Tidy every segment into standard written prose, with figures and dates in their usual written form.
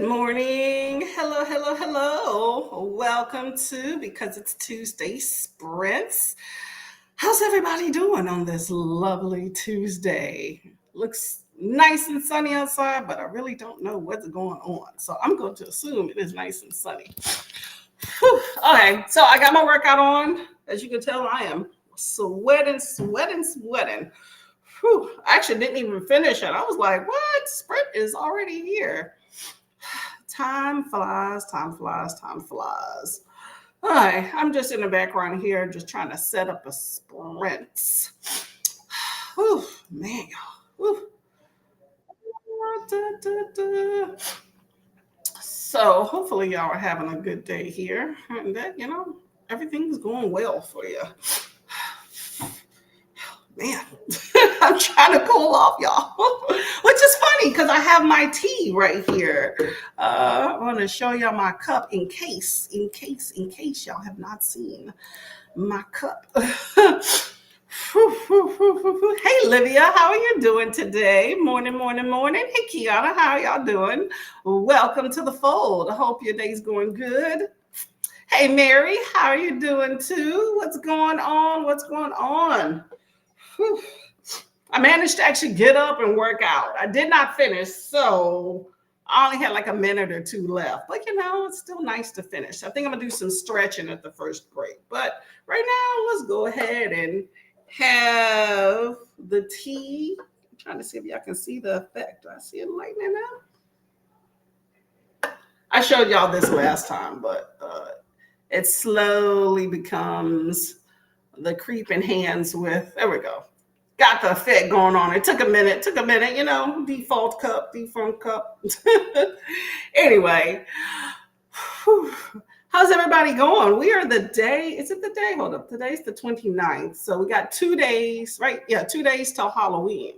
Good morning. Hello, hello, hello. Welcome to Because It's Tuesday Sprints. How's everybody doing on this lovely Tuesday? Looks nice and sunny outside, but I really don't know what's going on. So I'm going to assume it is nice and sunny. Whew. Okay, so I got my workout on. As you can tell, I am sweating, sweating, sweating. Whew. I actually didn't even finish it. I was like, what? Sprint is already here. Time flies, time flies, time flies. All right, I'm just in the background here, just trying to set up a sprint. Whew, man. Whew. So hopefully y'all are having a good day here, and that everything's going well for you. Man, I'm trying to cool off, y'all, which is funny because I have my tea right here. I want to show y'all my cup in case y'all have not seen my cup. Hey, Livia, how are you doing today? Morning, morning, morning. Hey, Kiana, how are y'all doing? Welcome to the fold. I hope your day's going good. Hey, Mary, how are you doing too? What's going on? What's going on? Whew. I managed to actually get up and work out. I did not finish, so I only had like a minute or two left. But it's still nice to finish. I think I'm gonna do some stretching at the first break. But right now, let's go ahead and have the tea. I'm trying to see if y'all can see the effect. Do I see it lightening up? I showed y'all this last time, but it slowly becomes the creeping hands with, there we go. Got the effect going on. It took a minute, default cup. Anyway, whew. How's everybody going? We are the day, is it the day? Hold up, today's the 29th. So we got 2 days, right? Yeah, 2 days till Halloween.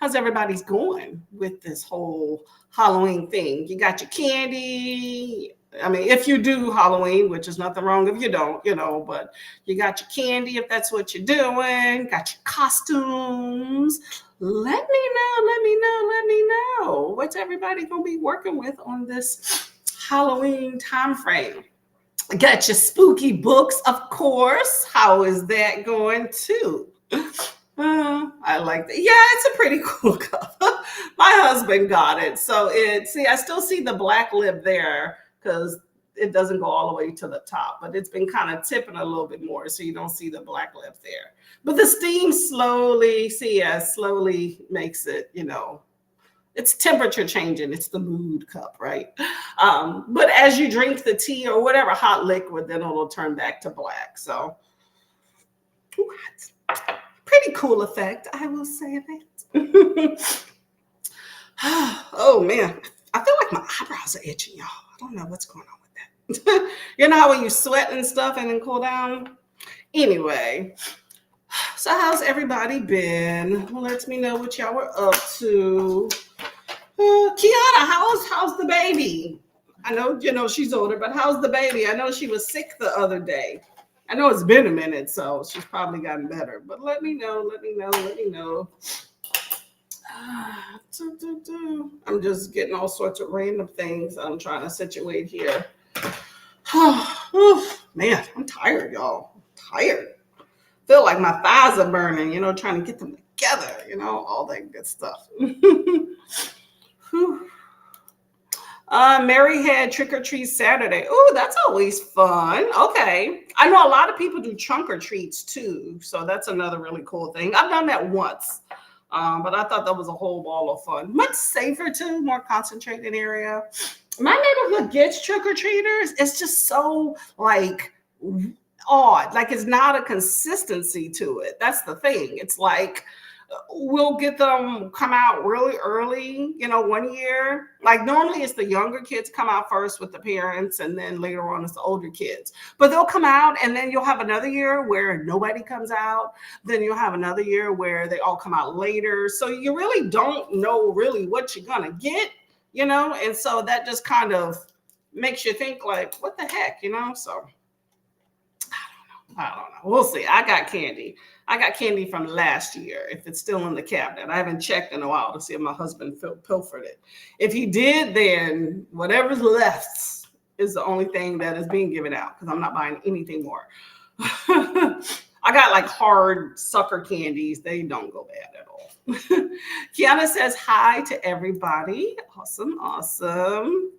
How's everybody's going with this whole Halloween thing? You got your candy. I mean, if you do Halloween, which is nothing wrong if you don't, but you got your candy if that's what you're doing, got your costumes. Let me know. What's everybody gonna be working with on this Halloween time frame? Got your spooky books, of course. How is that going too? I like that. Yeah, it's a pretty cool cup. My husband got it. So I still see the black lip there because it doesn't go all the way to the top, but it's been kind of tipping a little bit more, so you don't see the black lip there. But the steam slowly makes it, it's temperature changing. It's the mood cup, right? But as you drink the tea or whatever hot liquid, then it'll turn back to black. So pretty cool effect, I will say that. Oh man, I feel like my eyebrows are itching, y'all. I don't know what's going on with that. You know how when you sweat and stuff and then cool down? Anyway, so how's everybody been? Let me know what y'all were up to. Kiana, how's the baby? I know, she's older, but how's the baby? I know she was sick the other day. I know it's been a minute, so she's probably gotten better. But let me know. I'm just getting all sorts of random things I'm trying to situate here. Man, I'm tired, y'all. I'm tired. Feel like my thighs are burning, trying to get them together, all that good stuff. Mary had trick or treat Saturday. Oh, that's always fun. Okay. I know a lot of people do trunk or treats too. So that's another really cool thing. I've done that once. But I thought that was a whole ball of fun. Much safer too, more concentrated area. My neighborhood gets trick or treaters. It's just so odd. Like it's not a consistency to it. That's the thing. It's like we'll get them come out really early, 1 year. Like normally it's the younger kids come out first with the parents and then later on it's the older kids. But they'll come out and then you'll have another year where nobody comes out. Then you'll have another year where they all come out later. So you really don't know really what you're going to get, and so that just kind of makes you think like, what the heck, so I don't know. We'll see. I got candy. I got candy from last year. If it's still in the cabinet, I haven't checked in a while to see if my husband pilfered it. If he did, then whatever's left is the only thing that is being given out because I'm not buying anything more. I got like hard sucker candies. They don't go bad at all. Kiana says hi to everybody. Awesome, awesome.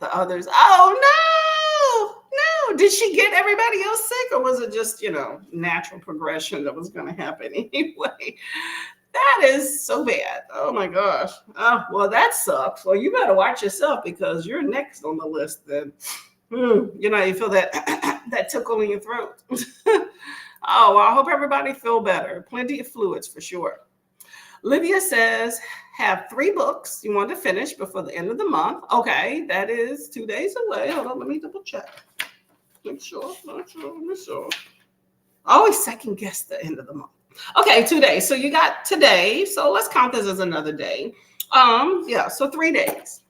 The others. Oh no, no. Did she get everybody else sick, or was it just natural progression that was going to happen anyway? That is so bad. Oh my gosh. Oh, well, that sucks. Well, you better watch yourself because you're next on the list. Then, you feel that that tickle in your throat. Oh, well, I hope everybody feel better. Plenty of fluids for sure. Livia says, have 3 books you want to finish before the end of the month. Okay, that is 2 days away. Hold on, let me double check. Make sure. I always second guess the end of the month. Okay, 2 days. So you got today. So let's count this as another day. Yeah, so 3 days.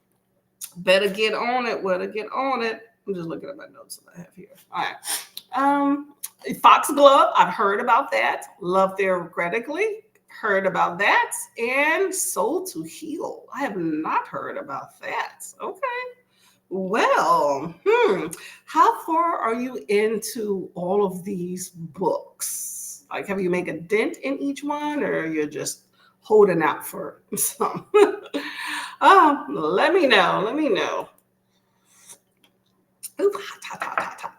Better get on it. I'm just looking at my notes that I have here. All right. Foxglove, I've heard about that. Love Theoretically, heard about that. And Soul to Heal, I have not heard about that. Okay. Well, how far are you into all of these books? Like, have you made a dent in each one, or you're just holding out for some? Oh, let me know. Ooh, hot.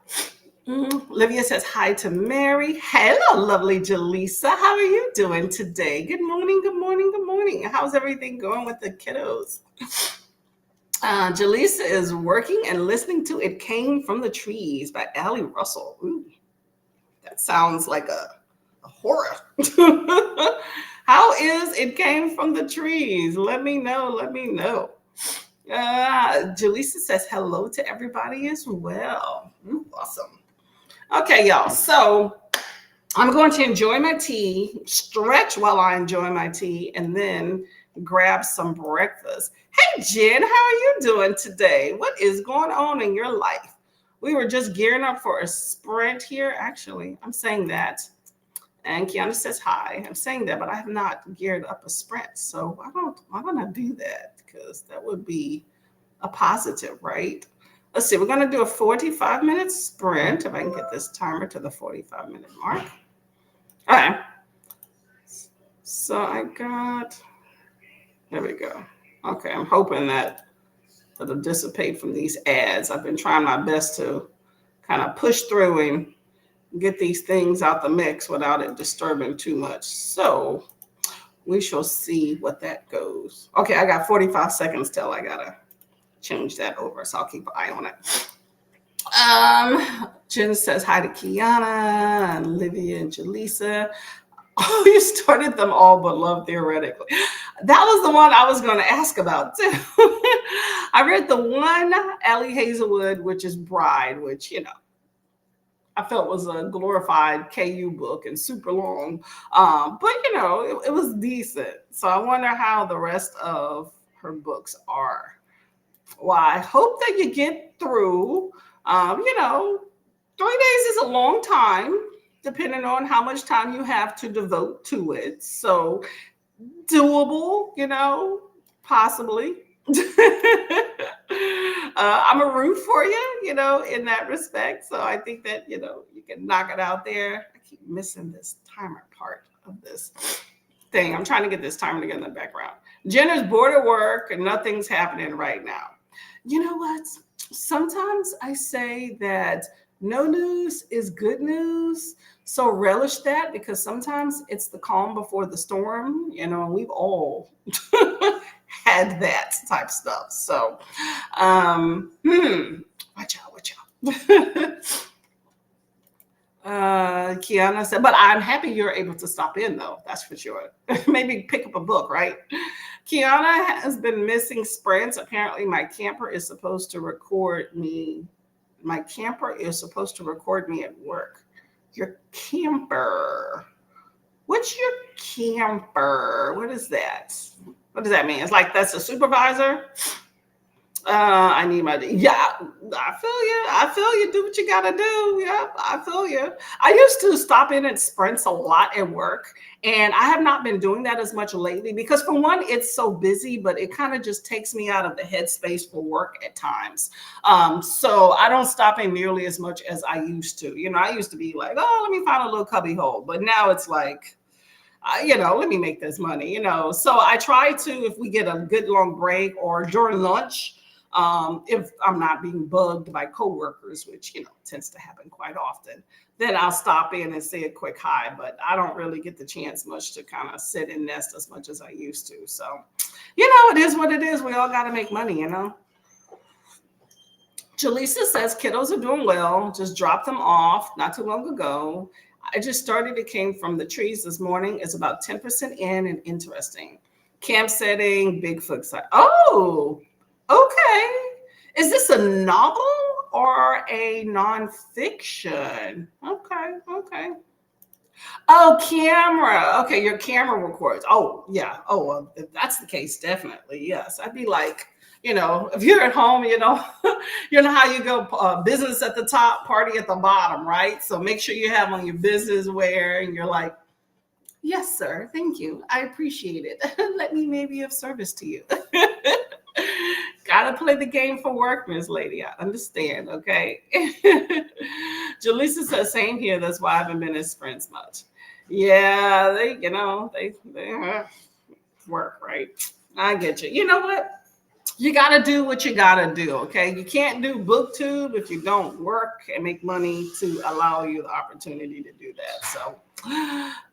Livia says hi to Mary. Hello, lovely Jaleesa. How are you doing today? Good morning. How's everything going with the kiddos? Jaleesa is working and listening to It Came from the Trees by Allie Russell. Ooh, that sounds like a horror. How is It Came from the Trees? Let me know. Jaleesa says hello to everybody as well. Ooh, awesome. Okay, y'all. So I'm going to enjoy my tea, stretch while I enjoy my tea, and then grab some breakfast. Hey, Jen, how are you doing today? What is going on in your life? We were just gearing up for a sprint here. Actually, I'm saying that. And Kiana says hi. I'm saying that, but I have not geared up a sprint. So why don't I do that? Because that would be a positive, right? Let's see. We're going to do a 45-minute sprint. If I can get this timer to the 45-minute mark. All right. So there we go. Okay. I'm hoping that it'll dissipate from these ads. I've been trying my best to kind of push through and get these things out the mix without it disturbing too much. So we shall see what that goes. Okay, I got 45 seconds till I gotta change that over, so I'll keep an eye on it. Jen says hi to Kiana and Livia and Jaleesa. Oh, you started them all but Love Theoretically. That was the one I was going to ask about too. I read the one, Allie Hazelwood, which is Bride, which, I felt was a glorified KU book and super long. But, it was decent. So I wonder how the rest of her books are. Well, I hope that you get through. 3 days is a long time, depending on how much time you have to devote to it. So doable, possibly. I'm a root for you, in that respect. So I think that, you can knock it out there. I keep missing this timer part of this thing. I'm trying to get this timer together in the background. Jenna's bored at work and nothing's happening right now. You know what? Sometimes I say that no news is good news. So relish that, because sometimes it's the calm before the storm, and we've all had that type stuff. So, watch out. Kiana said, but I'm happy you're able to stop in, though. That's for sure. Maybe pick up a book, right? Kiana has been missing sprints. Apparently, my camper is supposed to record me. My camper is supposed to record me at work. Your camper. What's your camper? What is that? What does that mean? It's like that's a supervisor. I need my yeah. I feel you. I feel you. Do what you gotta do. Yep, I feel you. I used to stop in at Sprints a lot at work, and I have not been doing that as much lately because, for one, it's so busy, but it kind of just takes me out of the headspace for work at times. So I don't stop in nearly as much as I used to. I used to be like, oh, let me find a little cubby hole, but now it's like, let me make this money. So I try to, if we get a good long break or during lunch, if I'm not being bugged by coworkers, which, tends to happen quite often, then I'll stop in and say a quick hi. But I don't really get the chance much to kind of sit and nest as much as I used to. So, it is what it is. We all got to make money. Jaleesa says kiddos are doing well. Just dropped them off not too long ago. I just started. It came from the trees this morning. It's about 10% in and interesting. Camp setting, Bigfoot site. Oh, okay. Is this a novel or a nonfiction? Okay, okay. Oh, camera. Okay, your camera records. Oh, yeah. Oh, well, if that's the case, definitely. Yes. I'd be like, if you're at home, you know how you go business at the top, party at the bottom, right? So make sure you have on your business wear and you're like, yes, sir. Thank you. I appreciate it. Let me maybe of service to you. Gotta play the game for work, Miss Lady. I understand, okay? Jaleesa says, same here. That's why I haven't been at Sprints much. Yeah, they work, right? I get you. You know what? You gotta do what you gotta do, okay? You can't do booktube if you don't work and make money to allow you the opportunity to do that. So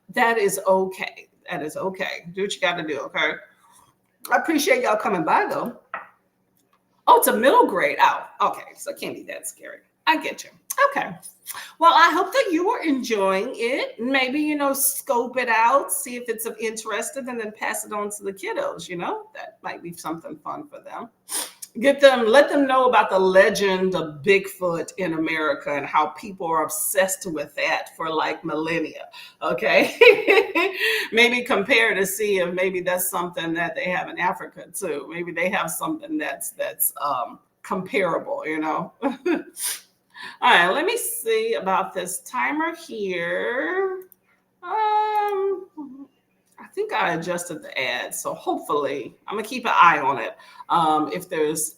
that is okay. That is okay. Do what you gotta do, okay? I appreciate y'all coming by though. Oh, it's a middle grade. Oh, okay. So it can't be that scary. I get you. Okay. Well, I hope that you are enjoying it. Maybe, scope it out, see if it's of interest, and then pass it on to the kiddos. That might be something fun for them. Let them know about the legend of Bigfoot in America and how people are obsessed with that for like millennia. Okay. Maybe compare to see if maybe that's something that they have in Africa too. Maybe they have something that's comparable. All right, let me see about this timer here. I think I adjusted the ad, so hopefully I'm gonna keep an eye on it. If there's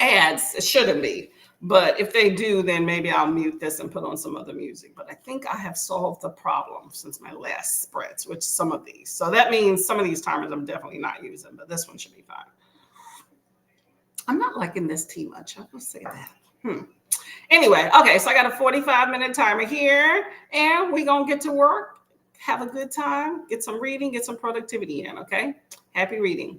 ads, it shouldn't be. But if they do, then maybe I'll mute this and put on some other music. But I think I have solved the problem since my last spreads, which some of these. So that means some of these timers I'm definitely not using, but this one should be fine. I'm not liking this too much. I will say that. Anyway, okay, so I got a 45-minute timer here, and we're going to get to work, have a good time, get some reading, get some productivity in, okay? Happy reading.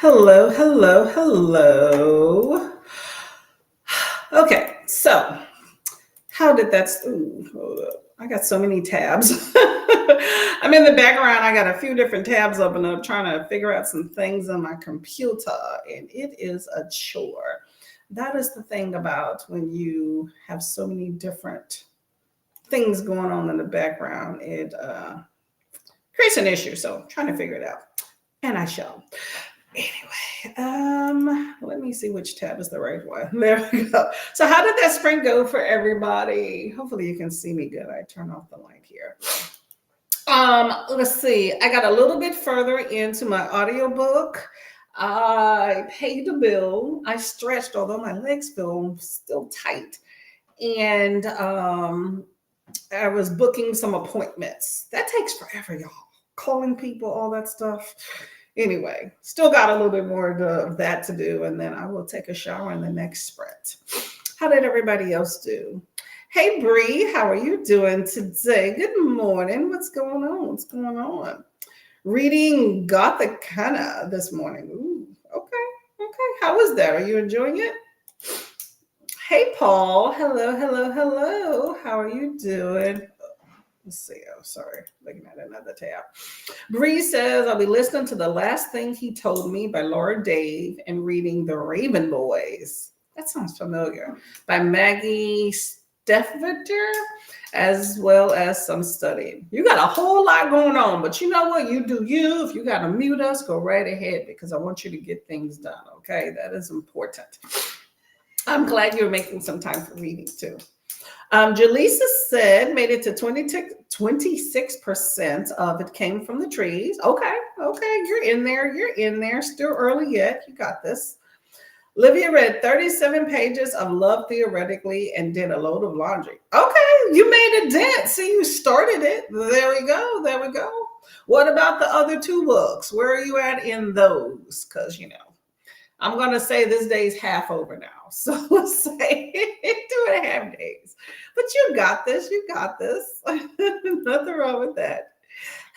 Hello, hello, hello. Okay, so how did that? Ooh, hold up. I got so many tabs. I'm in the background. I got a few different tabs open up trying to figure out some things on my computer, and it is a chore. That is the thing about when you have so many different things going on in the background. It creates an issue. So I'm trying to figure it out, and I shall. Anyway, let me see which tab is the right one. There we go. So how did that spring go for everybody? Hopefully you can see me good. I turn off the light here. Let's see. I got a little bit further into my audiobook. I paid the bill. I stretched, although my legs feel still tight. And I was booking some appointments. That takes forever, y'all. Calling people, all that stuff. Anyway, still got a little bit more of that to do, and then I will take a shower in the next sprint. How did everybody else do? Hey, Bree, how are you doing today? Good morning. What's going on? What's going on? Reading Gothicana this morning. Ooh, okay. How was that? Are you enjoying it? Hey, Paul. Hello, hello, hello. How are you doing? Let's see. Oh, sorry. Looking at another tab. Bree says, I'll be listening to The Last Thing He Told Me by Laura Dave and reading The Raven Boys. That sounds familiar. By Maggie Steffeder, as well as some studying. You got a whole lot going on, but you know what? You do you. If you got to mute us, go right ahead because I want you to get things done. Okay. That is important. I'm glad you're making some time for reading too. Jaleesa said, made it to 26% of it came from the trees. Okay, you're in there. Still early yet. You got this. Livia read 37 pages of Love Theoretically and did a load of laundry. Okay, you made a dent. See, you started it. There we go. What about the other two books? Where are you at in those? Because, I'm going to say this day's half over now. So let's say 2.5 days. But you got this. Nothing wrong with that.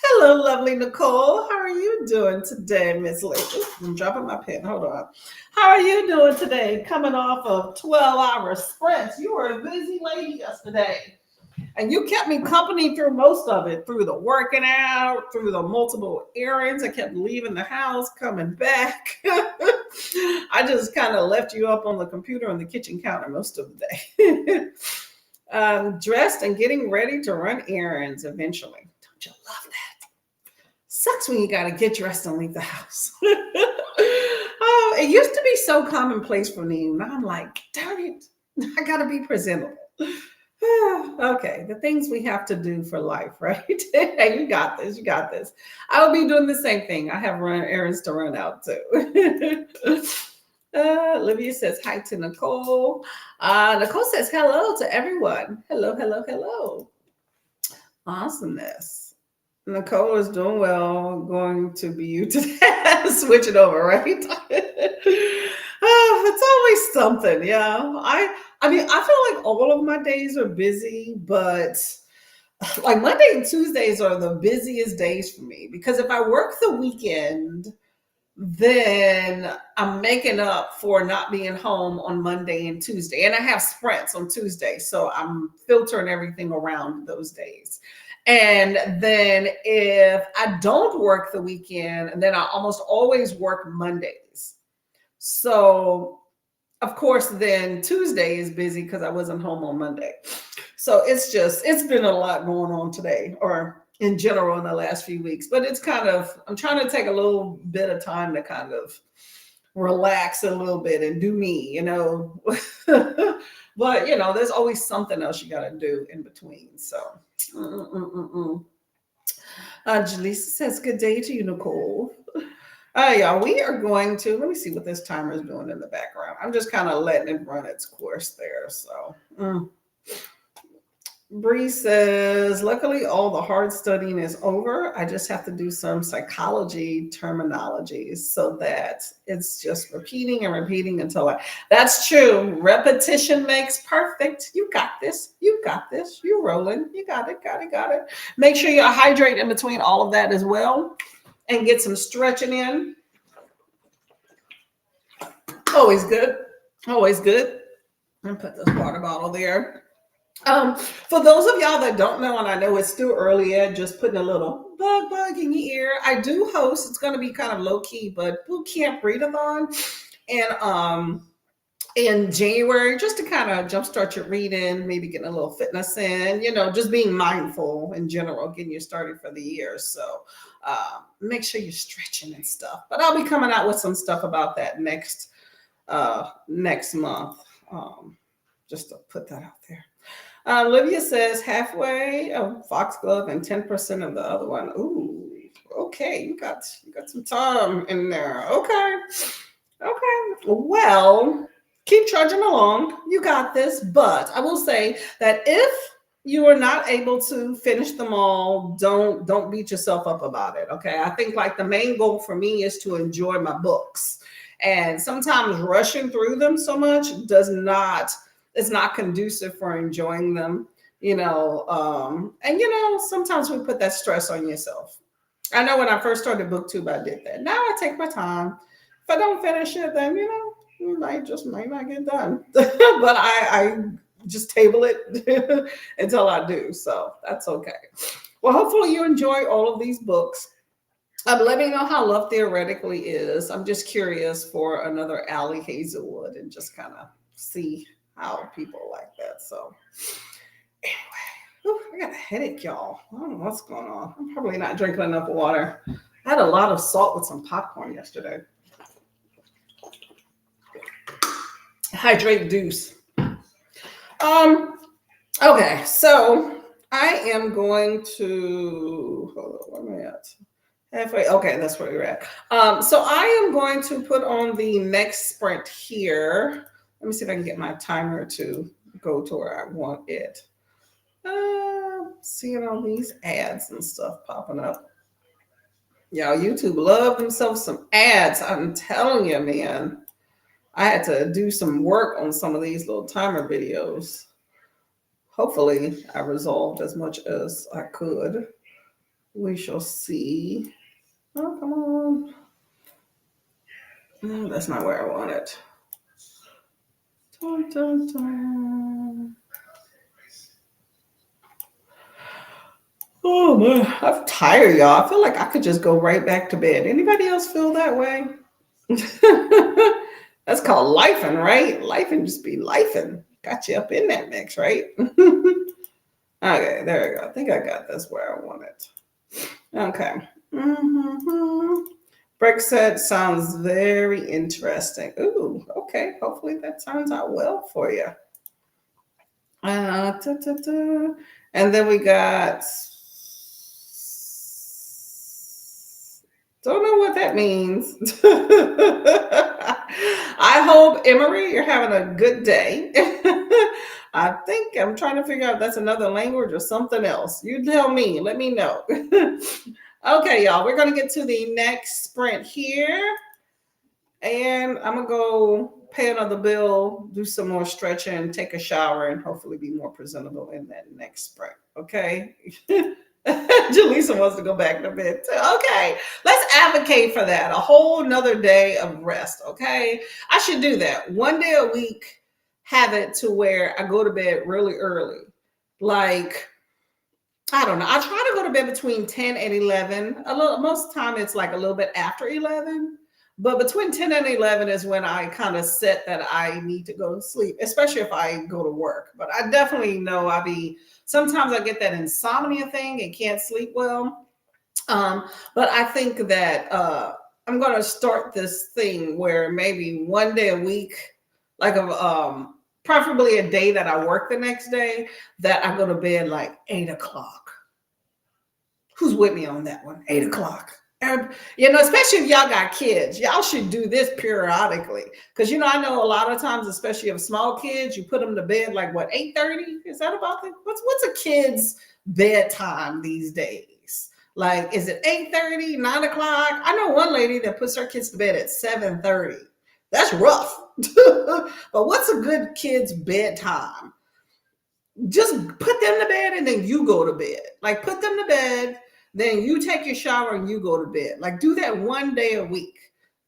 Hello, lovely Nicole. How are you doing today, Miss Lady? I'm dropping my pen. Hold on. How are you doing today? Coming off of 12-hour sprints. You were a busy lady yesterday. And you kept me company through most of it, through the working out, through the multiple errands. I kept leaving the house, coming back. I just kind of left you up on the computer on the kitchen counter most of the day. Dressed and getting ready to run errands eventually. Don't you love that? Sucks when you got to get dressed and leave the house. Oh, it used to be so commonplace for me. Now I'm like, darn it, I got to be presentable. Okay, the things we have to do for life, right? Hey, you got this. I will be doing the same thing. I have run errands to run out too. Olivia says hi to Nicole. Nicole says hello to everyone. Hello. Awesomeness. Nicole is doing well. Going to be you today. Switch it over, right? It's always something. Yeah. I mean, I feel like all of my days are busy, but like Monday and Tuesdays are the busiest days for me because if I work the weekend, then I'm making up for not being home on Monday and Tuesday. And I have sprints on Tuesday. So I'm filtering everything around those days. And then if I don't work the weekend, then I almost always work Mondays. So of course, then Tuesday is busy because I wasn't home on Monday. So it's been a lot going on today or in general in the last few weeks, but I'm trying to take a little bit of time to kind of relax a little bit and do me, but there's always something else you got to do in between. So, Jaleesa says, good day to you, Nicole. Yeah, we are going to, let me see what this timer is doing in the background. I'm just kind of letting it run its course there. So, Bree says, luckily all the hard studying is over. I just have to do some psychology terminologies so that it's just repeating until that's true. Repetition makes perfect. You got this. You rolling. You got it. Make sure you hydrate in between all of that as well and get some stretching in. Always good. Always good. And put this water bottle there. For those of y'all that don't know, and I know it's still early yet, just putting a little bug in your ear. I do host. It's going to be kind of low key, but boot camp readathon, and in January, just to kind of jumpstart your reading, maybe getting a little fitness in, just being mindful in general, getting you started for the year. So make sure you're stretching and stuff. But I'll be coming out with some stuff about that next month. Just to put that out there. Olivia says halfway of Foxglove and 10% of the other one. Ooh, okay, you got some time in there. Okay. Well, keep trudging along. You got this. But I will say that if you are not able to finish them all, don't beat yourself up about it. Okay. I think like the main goal for me is to enjoy my books. And sometimes rushing through them so much it's not conducive for enjoying them, and sometimes we put that stress on yourself. I know when I first started BookTube, I did that. Now I take my time. If I don't finish it, then you might not get done. But I just table it until I do. So that's okay. Well, hopefully you enjoy all of these books. Let me know how Love Theoretically is. I'm just curious for another Allie Hazelwood and just kind of see how people like that. So anyway, I got a headache, y'all. I don't know what's going on. I'm probably not drinking enough water. I had a lot of salt with some popcorn yesterday. Hydrate deuce. Okay, so I am going to hold on, where am I at? Halfway. Okay, that's where we're at. So I am going to put on the next sprint here. Let me see if I can get my timer to go to where I want it. Seeing all these ads and stuff popping up. Y'all, YouTube love themselves some ads. I'm telling you, man. I had to do some work on some of these little timer videos. Hopefully, I resolved as much as I could. We shall see. Oh, come on. No, that's not where I want it. Dun, dun, dun. Oh man, I'm tired, y'all. I feel like I could just go right back to bed. Anybody else feel that way? That's called lifing, right? Lifing just be lifing. Got you up in that mix, right? Okay, there we go. I think I got this where I want it. Okay. Brexit sounds very interesting. Ooh, okay. Hopefully that turns out well for you. And then we got, don't know what that means. I hope, Emery, you're having a good day. I think I'm trying to figure out if that's another language or something else. You tell me. Let me know. Okay, y'all. We're going to get to the next sprint here. And I'm going to go pay another bill, do some more stretching, take a shower, and hopefully be more presentable in that next sprint. Okay? Jaleesa wants to go back to bed too. Okay, let's advocate for that. A whole nother day of rest. Okay, I should do that one day a week. Have it to where I go to bed really early. Like, I don't know. I try to go to bed between 10 and 11. Most of the time it's like a little bit after 11. But between 10 and 11 is when I kind of set that I need to go to sleep, especially if I go to work. But I definitely know sometimes I get that insomnia thing and can't sleep well. But I think that I'm going to start this thing where maybe one day a week, like preferably a day that I work the next day, that I go to bed like 8 o'clock. Who's with me on that one? 8 o'clock. Especially if y'all got kids, y'all should do this periodically. Because, I know a lot of times, especially if small kids, you put them to bed like, 8:30? Is that about the, what's a kid's bedtime these days? Like, is it 8:30, 9 o'clock? I know one lady that puts her kids to bed at 7:30. That's rough. But what's a good kid's bedtime? Just put them to bed and then you go to bed. Like, put them to bed. Then you take your shower and you go to bed. Like, do that one day a week.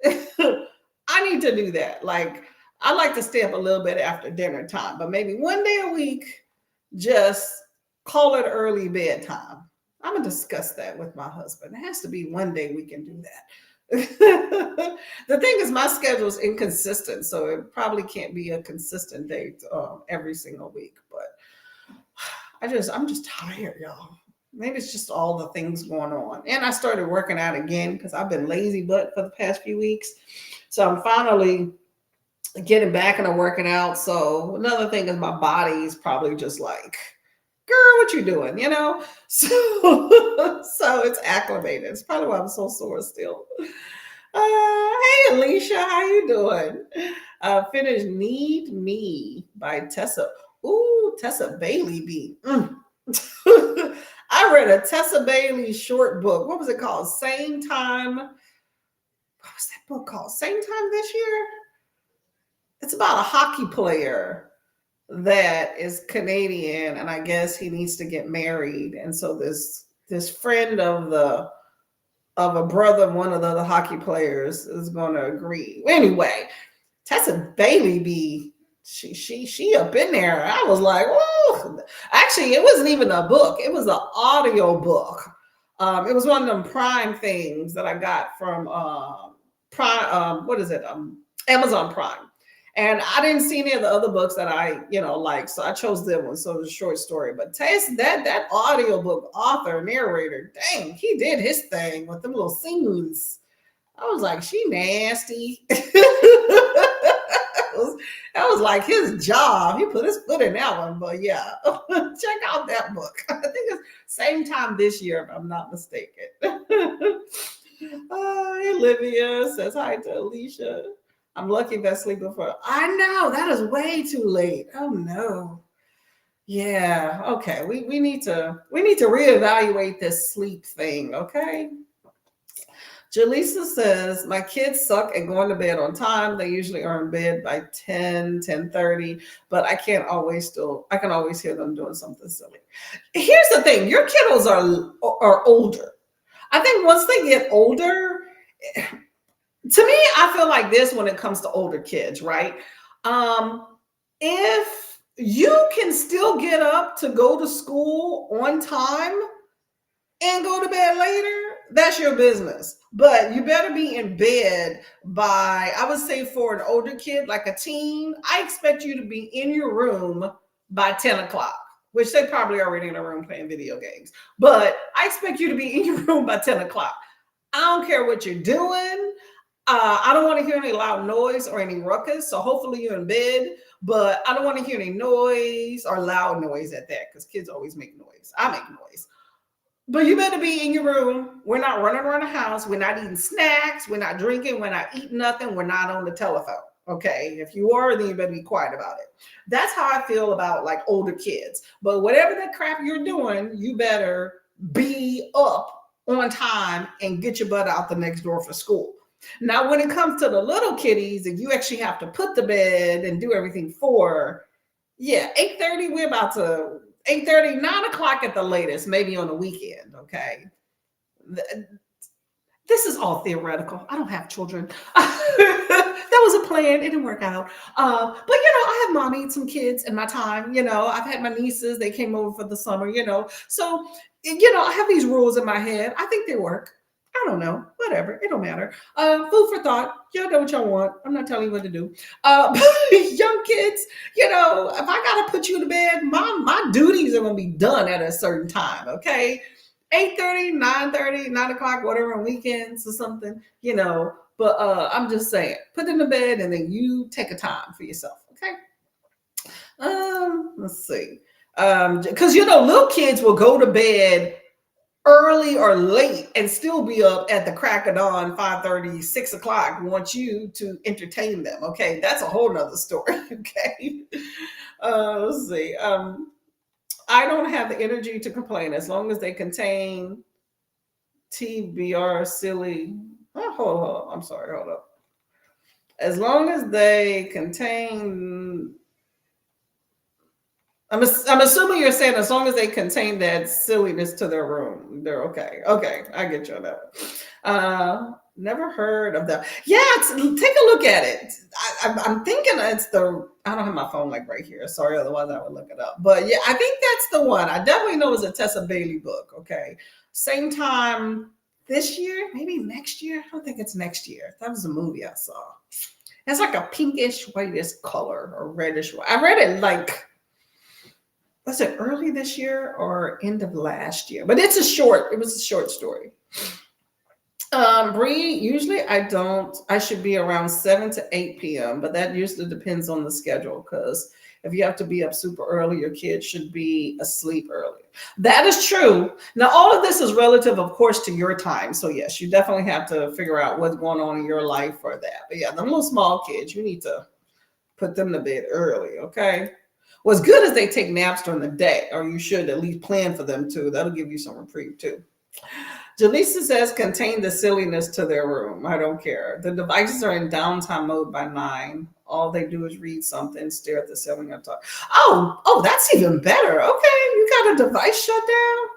I need to do that. Like, I like to stay up a little bit after dinner time, but maybe one day a week, just call it early bedtime. I'm gonna discuss that with my husband. It has to be one day we can do that. The thing is, my schedule is inconsistent, so it probably can't be a consistent date every single week. But I'm just tired, y'all. Maybe it's just all the things going on. And I started working out again because I've been lazy butt for the past few weeks. So I'm finally getting back into working out. So another thing is my body is probably just like, girl, what you doing? You know? So so it's acclimated. It's probably why I'm so sore still. Hey Alicia, how you doing? Finished Need Me by Tessa. Ooh, Tessa Bailey B. I read a Tessa Bailey short book. What was it called? Same Time. What was that book called? Same Time This Year? It's about a hockey player that is Canadian, and I guess he needs to get married. And so this friend of a brother of one of the other hockey players is going to agree. Anyway, Tessa Bailey be she up in there. I was like, whoa. Actually, it wasn't even a book. It was an audio book. It was one of them Prime things that I got from Prime. What is it? Amazon Prime. And I didn't see any of the other books that I, like. So I chose that one. So it was a short story. But that audiobook author, narrator, dang, he did his thing with them little scenes. I was like, she nasty. That was like his job. He put his foot in that one. But yeah, check out that book. I think it's Same Time This Year, if I'm not mistaken. Olivia says hi to Alicia. I'm lucky if I sleep before. I know, that is way too late. Oh no. Yeah. Okay. We need to reevaluate this sleep thing. Okay. Jaleesa says, my kids suck at going to bed on time. They usually are in bed by 10:30, but I can always hear them doing something silly. Here's the thing. Your kiddos are older. I think once they get older, to me, I feel like this when it comes to older kids, right? If you can still get up to go to school on time and go to bed later, that's your business. But you better be in bed by, I would say for an older kid, like a teen, I expect you to be in your room by 10 o'clock, which they probably already in a room playing video games. But I expect you to be in your room by 10 o'clock. I don't care what you're doing. I don't want to hear any loud noise or any ruckus. So hopefully you're in bed, but I don't want to hear any noise or loud noise at that because kids always make noise. I make noise. But you better be in your room. We're not running around the house. We're not eating snacks. We're not drinking. We're not eating nothing. We're not on the telephone. Okay. If you are, then you better be quiet about it. That's how I feel about like older kids. But whatever that crap you're doing, you better be up on time and get your butt out the next door for school. Now, when it comes to the little kiddies that you actually have to put to bed and do everything for, 8:30, we're about to 8:30, 9 o'clock at the latest, maybe on the weekend. Okay. This is all theoretical. I don't have children. That was a plan. It didn't work out. But I have mommy and some kids in my time. I've had my nieces. They came over for the summer, So, I have these rules in my head. I think they work. I don't know. Whatever. It don't matter. Food for thought. Y'all know what y'all want. I'm not telling you what to do. Young kids, if I gotta put you to bed, my duties are gonna be done at a certain time. Okay. 8:30, 9:30, 9 o'clock, whatever, on weekends or something, But I'm just saying, put in the bed and then you take a time for yourself. Okay. Let's see. Because little kids will go to bed early or late and still be up at the crack of dawn, 5:30, 6 o'clock, want you to entertain them. Okay, that's a whole nother story. Okay. Let's see. I don't have the energy to complain as long as they contain TBR silly. Hold on. I'm sorry. Hold up. As long as they contain, I'm assuming you're saying as long as they contain that silliness to their room, they're okay. Okay, I get you on that. Never heard of that. Yeah, take a look at it. I'm thinking it's I don't have my phone like right here. Sorry, otherwise I would look it up. But yeah, I think that's the one. I definitely know it's a Tessa Bailey book. Okay. Same time this year, maybe next year. I don't think it's next year. That was a movie I saw. It's like a pinkish whitish color or reddish. I read it like, was it early this year or end of last year? But it was a short story. Bree, usually I should be around 7 to 8 p.m., but that usually depends on the schedule because if you have to be up super early, your kids should be asleep early. That is true. Now, all of this is relative, of course, to your time. So, yes, you definitely have to figure out what's going on in your life for that. But yeah, the little small kids, you need to put them to bed early, okay? What's good is they take naps during the day, or you should at least plan for them to. That'll give you some reprieve, too. Jaleesa says, contain the silliness to their room. I don't care. The devices are in downtime mode by 9. All they do is read something, stare at the ceiling, and talk. Oh, that's even better. Okay, you got a device shut down?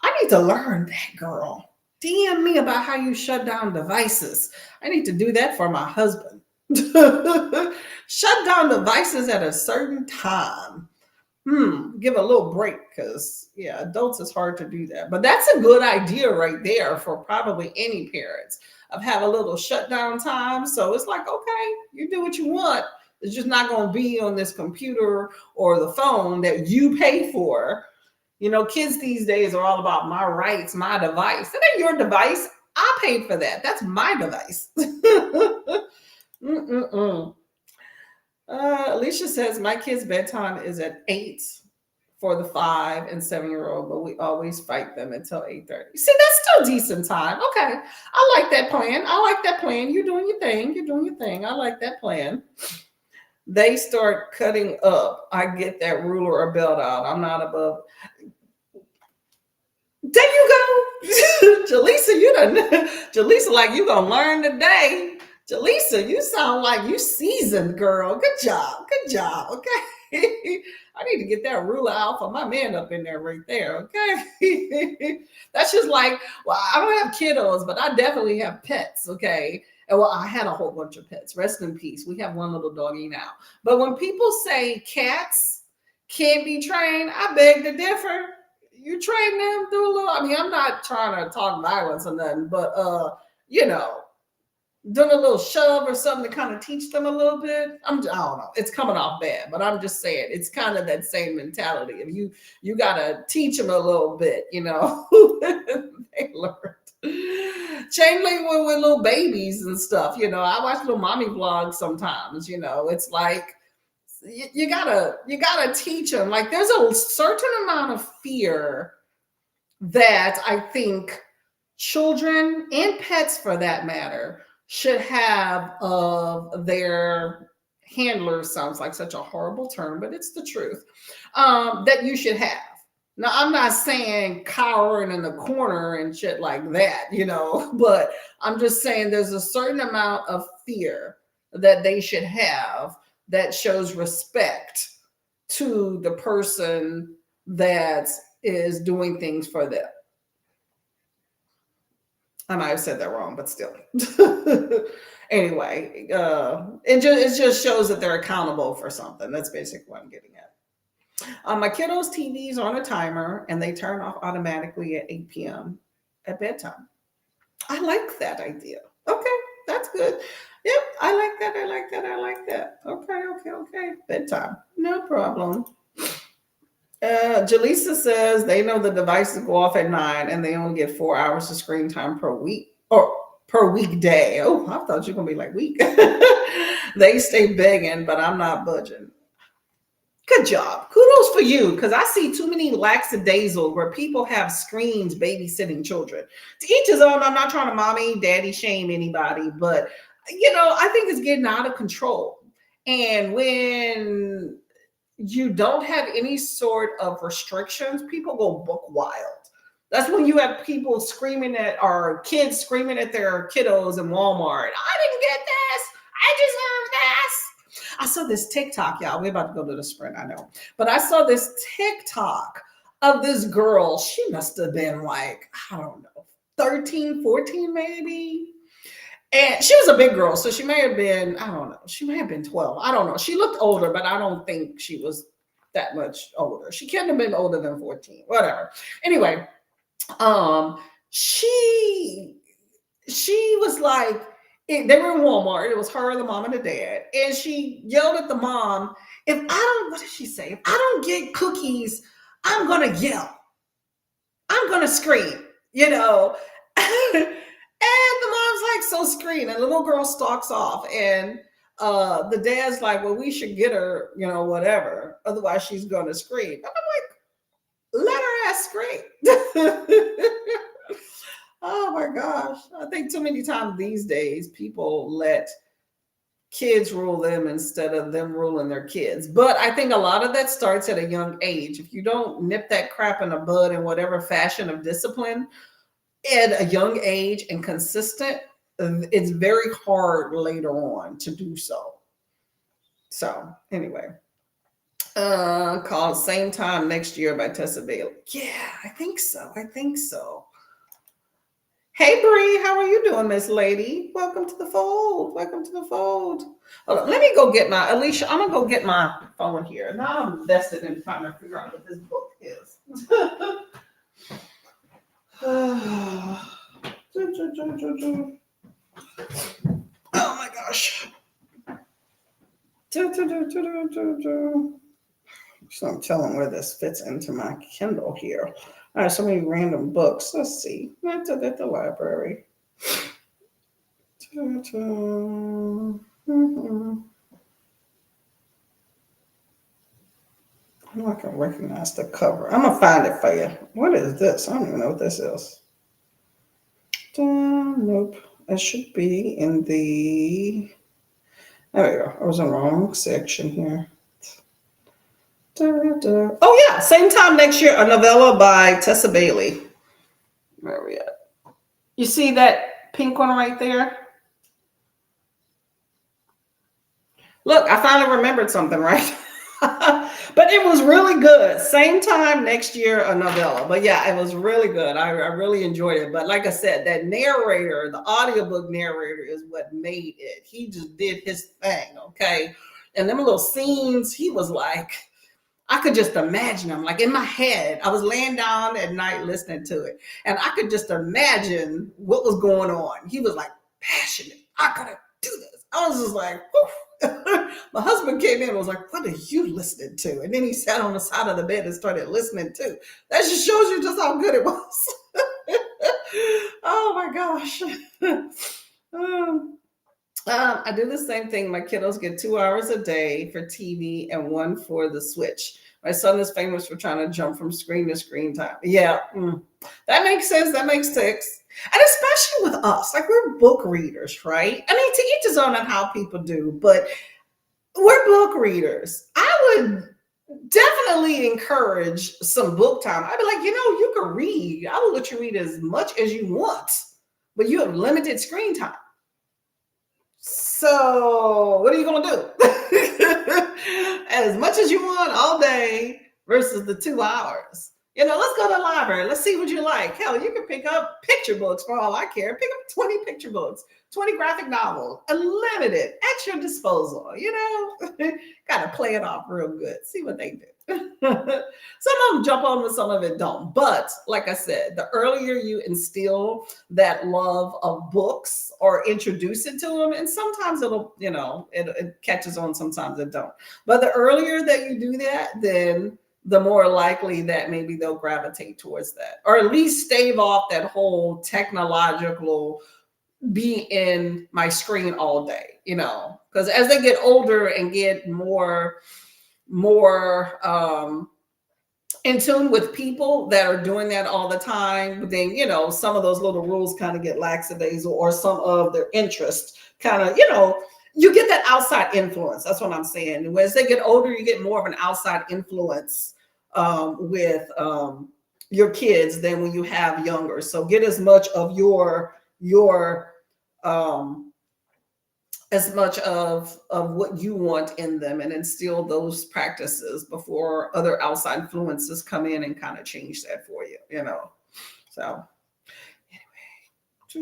I need to learn that, girl. DM me about how you shut down devices. I need to do that for my husband. Shut down devices at a certain time. Give a little break because, yeah, adults is hard to do that. But that's a good idea right there for probably any parents of have a little shutdown time. So it's like, okay, you do what you want. It's just not going to be on this computer or the phone that you pay for. You know, kids these days are all about my rights, my device. That ain't your device. I paid for that. That's my device. Alicia says, my kid's bedtime is at 8 for the 5 and 7-year-old, but we always fight them until 8:30. See, that's still decent time. Okay. I like that plan. You're doing your thing. I like that plan. They start cutting up. I get that ruler or belt out. I'm not above. There you go. Jaleesa, like you gonna learn today. Jaleesa, you sound like you seasoned, girl. Good job. Okay. I need to get that ruler out for my man up in there right there. Okay. That's just like, well, I don't have kiddos, but I definitely have pets. Okay. And well, I had a whole bunch of pets. Rest in peace. We have one little doggy now. But when people say cats can't be trained, I beg to differ. You train them, do a little. I mean, I'm not trying to talk violence or nothing, but doing a little shove or something to kind of teach them a little bit. I don't know. It's coming off bad, but I'm just saying it's kind of that same mentality. If you gotta teach them a little bit, they learned. Chain link with little babies and stuff. I watch little mommy vlogs sometimes. It's like you gotta teach them. Like there's a certain amount of fear that I think children and pets, for that matter, should have of their handlers. Sounds like such a horrible term, but it's the truth. That you should have. Now, I'm not saying cowering in the corner and shit like that, but I'm just saying there's a certain amount of fear that they should have that shows respect to the person that is doing things for them. I might have said that wrong, but still. Anyway, it just shows that they're accountable for something. That's basically what I'm getting at. My kiddos' TVs on a timer, and they turn off automatically at 8 p.m. at bedtime. I like that idea. Okay, that's good. Yep, I like that. Okay. Bedtime, no problem. Jaleesa says they know the devices go off at 9 and they only get 4 hours of screen time per week or per weekday. Oh, I thought you were gonna be like week. They stay begging, but I'm not budging. Good job. Kudos for you, because I see too many lackadaisical where people have screens babysitting children. To each his own. I'm not trying to mommy, daddy shame anybody, but I think it's getting out of control. And when you don't have any sort of restrictions, people go book wild. That's when you have people screaming or kids screaming at their kiddos in Walmart. I didn't get this. I deserve this. I saw this TikTok, y'all. We're about to go to the Sprint, I know. But I saw this TikTok of this girl. She must have been like, I don't know, 13, 14 maybe. And she was a big girl, so she may have been, I don't know, she may have been 12. I don't know. She looked older, but I don't think she was that much older. She couldn't have been older than 14, whatever. Anyway, um, she was like, they were in Walmart. It was her, the mom, and the dad. And she yelled at the mom, if I don't, what did she say? If I don't get cookies, I'm going to yell. I'm going to scream, you know. And the mom's like, so scream. And the little girl stalks off. And the dad's like, well, we should get her, you know, whatever. Otherwise, she's going to scream. And I'm like, let her ass scream. Oh my gosh. I think too many times these days people let kids rule them instead of them ruling their kids. But I think a lot of that starts at a young age. If you don't nip that crap in the bud in whatever fashion of discipline at a young age and consistent, it's very hard later on to do so. So anyway, called Same Time Next Year by Tessa Bailey. Yeah, I think so. I think so. Hey Bree, how are you doing, Miss Lady? Welcome to the fold. Welcome to the fold. Hold on, let me go get my Alicia. I'm gonna go get my phone here. Now I'm invested in trying to figure out what this book is. Oh my gosh. So I'm telling where this fits into my Kindle here. I have so many random books. Let's see. That's at the library. I can recognize the cover. I'm gonna find it for you. What is this? I don't even know what this is. Nope. It should be in the. There we go. I was in the wrong section here. Oh yeah, Same Time Next Year, a novella by Tessa Bailey. Where are we at? You see that pink one right there? Look, I finally remembered something, right? But it was really good. Same Time Next Year, a novella. But yeah, it was really good. I really enjoyed it. But like I said, that narrator, the audiobook narrator, is what made it. He just did his thing, okay? And them little scenes, he was like, I could just imagine him. Like in my head, I was laying down at night listening to it. And I could just imagine what was going on. He was like passionate. I gotta do this. I was just like, my husband came in and was like, what are you listening to? And then he sat on the side of the bed and started listening too. That just shows you just how good it was. Oh my gosh. I do the same thing. My kiddos get 2 hours a day for TV and 1 for the Switch. My son is famous for trying to jump from screen to screen time. Yeah, that makes sense. That makes sense. And especially with us, like we're book readers, right? I mean, to each his own on how people do, but we're book readers. I would definitely encourage some book time. I'd be like, you can read. I will let you read as much as you want, but you have limited screen time. So what are you going to do? As much as you want all day versus the 2 hours. Let's go to the library. Let's see what you like. Hell, you can pick up picture books for all I care. Pick up 20 picture books, 20 graphic novels, unlimited at your disposal. Got to play it off real good. See what they do. Some of them jump on with, some of it don't. But like I said, the earlier you instill that love of books or introduce it to them, and sometimes it'll, it catches on, sometimes it don't. But the earlier that you do that, then the more likely that maybe they'll gravitate towards that, or at least stave off that whole technological be in my screen all day, because as they get older and get more in tune with people that are doing that all the time, then some of those little rules kind of get lackadaisical, or some of their interest kind of, you get that outside influence. That's what I'm saying. And as they get older, you get more of an outside influence with your kids than when you have younger. So get as much of your as much of what you want in them, and instill those practices before other outside influences come in and kind of change that for you, So I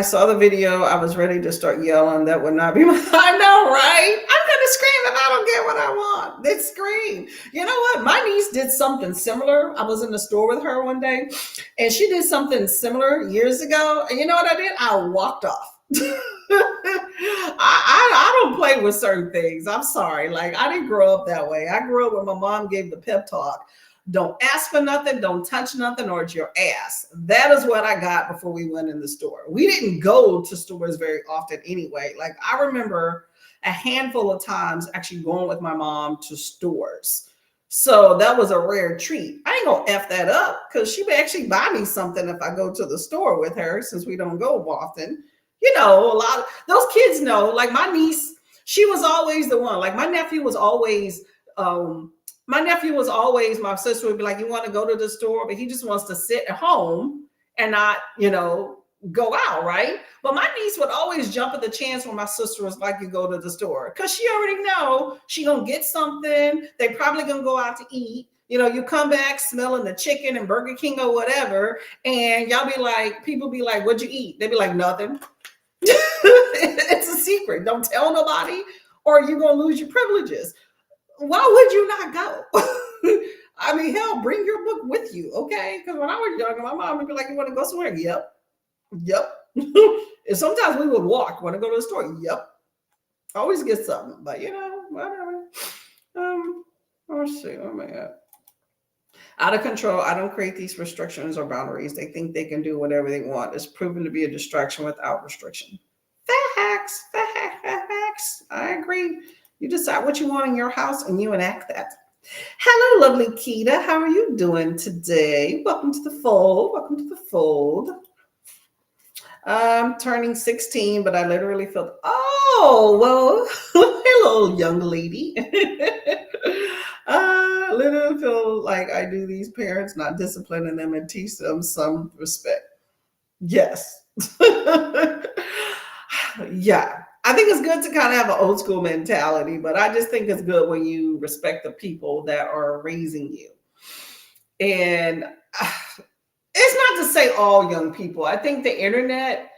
saw the video. I was ready to start yelling. That would not be my. I know, right? I'm gonna scream if I don't get what I want. They scream. You know what? My niece did something similar. I was in the store with her one day, and she did something similar years ago. And you know what I did? I walked off. I don't play with certain things. I'm sorry. Like I didn't grow up that way. I grew up when my mom gave the pep talk. Don't ask for nothing, don't touch nothing, or it's your ass. That is what I got before we went in the store. We didn't go to stores very often anyway. Like I remember a handful of times actually going with my mom to stores. So that was a rare treat. I ain't gonna F that up because she may actually buy me something if I go to the store with her since we don't go often. You know, a lot of those kids know, like my niece, she was always the one. Like my nephew was always, my sister would be like, you want to go to the store? But he just wants to sit at home and not, go out, right? But my niece would always jump at the chance when my sister was like, you go to the store. Because she already know she going to get something. They probably going to go out to eat. You come back smelling the chicken and Burger King or whatever. And y'all be like, people be like, what'd you eat? They be like, nothing. It's a secret. Don't tell nobody or you're going to lose your privileges. Why would you not go? I mean, hell, bring your book with you, okay? Because when I was younger, my mom would be like, you want to go somewhere? Yep. And sometimes we would walk, want to go to the store? Yep. Always get something, but whatever. Let's see. Oh my God. Out of control. I don't create these restrictions or boundaries. They think they can do whatever they want. It's proven to be a distraction without restriction. Facts. I agree. You decide what you want in your house and you enact that. Hello, lovely Keita. How are you doing today? Welcome to the fold. I'm turning 16, but I literally felt, hello, young lady. I literally feel like I do these parents, not disciplining them and teach them some respect. Yes. Yeah. I think it's good to kind of have an old school mentality, but I just think it's good when you respect the people that are raising you. And it's not to say all young people. I think the internet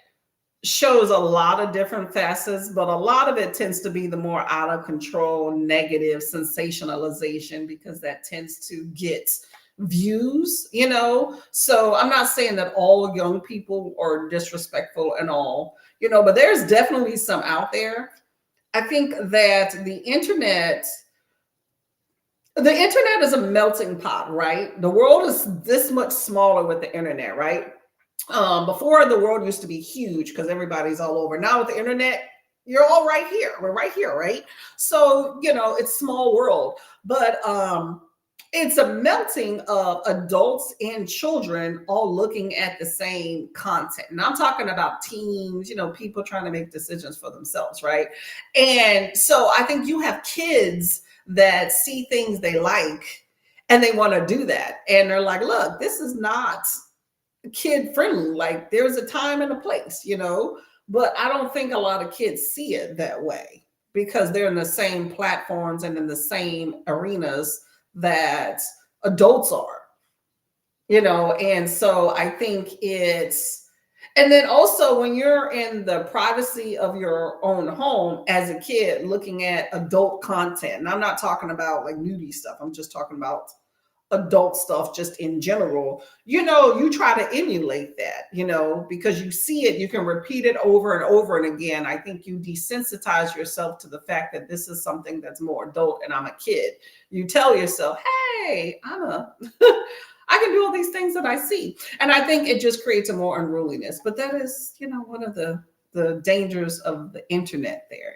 shows a lot of different facets, but a lot of it tends to be the more out of control, negative sensationalization, because that tends to get views, So I'm not saying that all young people are disrespectful and all, but there's definitely some out there. I think that the internet is a melting pot, right? The world is this much smaller with the internet, right? Before, the world used to be huge because everybody's all over. Now with the internet, you're all right here. We're right here, right? So, it's small world, but it's a melting of adults and children all looking at the same content. And I'm talking about teens, people trying to make decisions for themselves, right? And so I think you have kids that see things they like and they want to do that. And they're like, look, this is not kid friendly. Like there's a time and a place, but I don't think a lot of kids see it that way because they're in the same platforms and in the same arenas that adults are, and so I think and then also when you're in the privacy of your own home as a kid looking at adult content, and I'm not talking about like nudie stuff, I'm just talking about adult stuff just in general, you try to emulate that, because you see it, you can repeat it over and over and again. I think you desensitize yourself to the fact that this is something that's more adult and I'm a kid. You tell yourself, hey, I can do all these things that I see. And I think it just creates a more unruliness. But that is, one of the dangers of the internet there,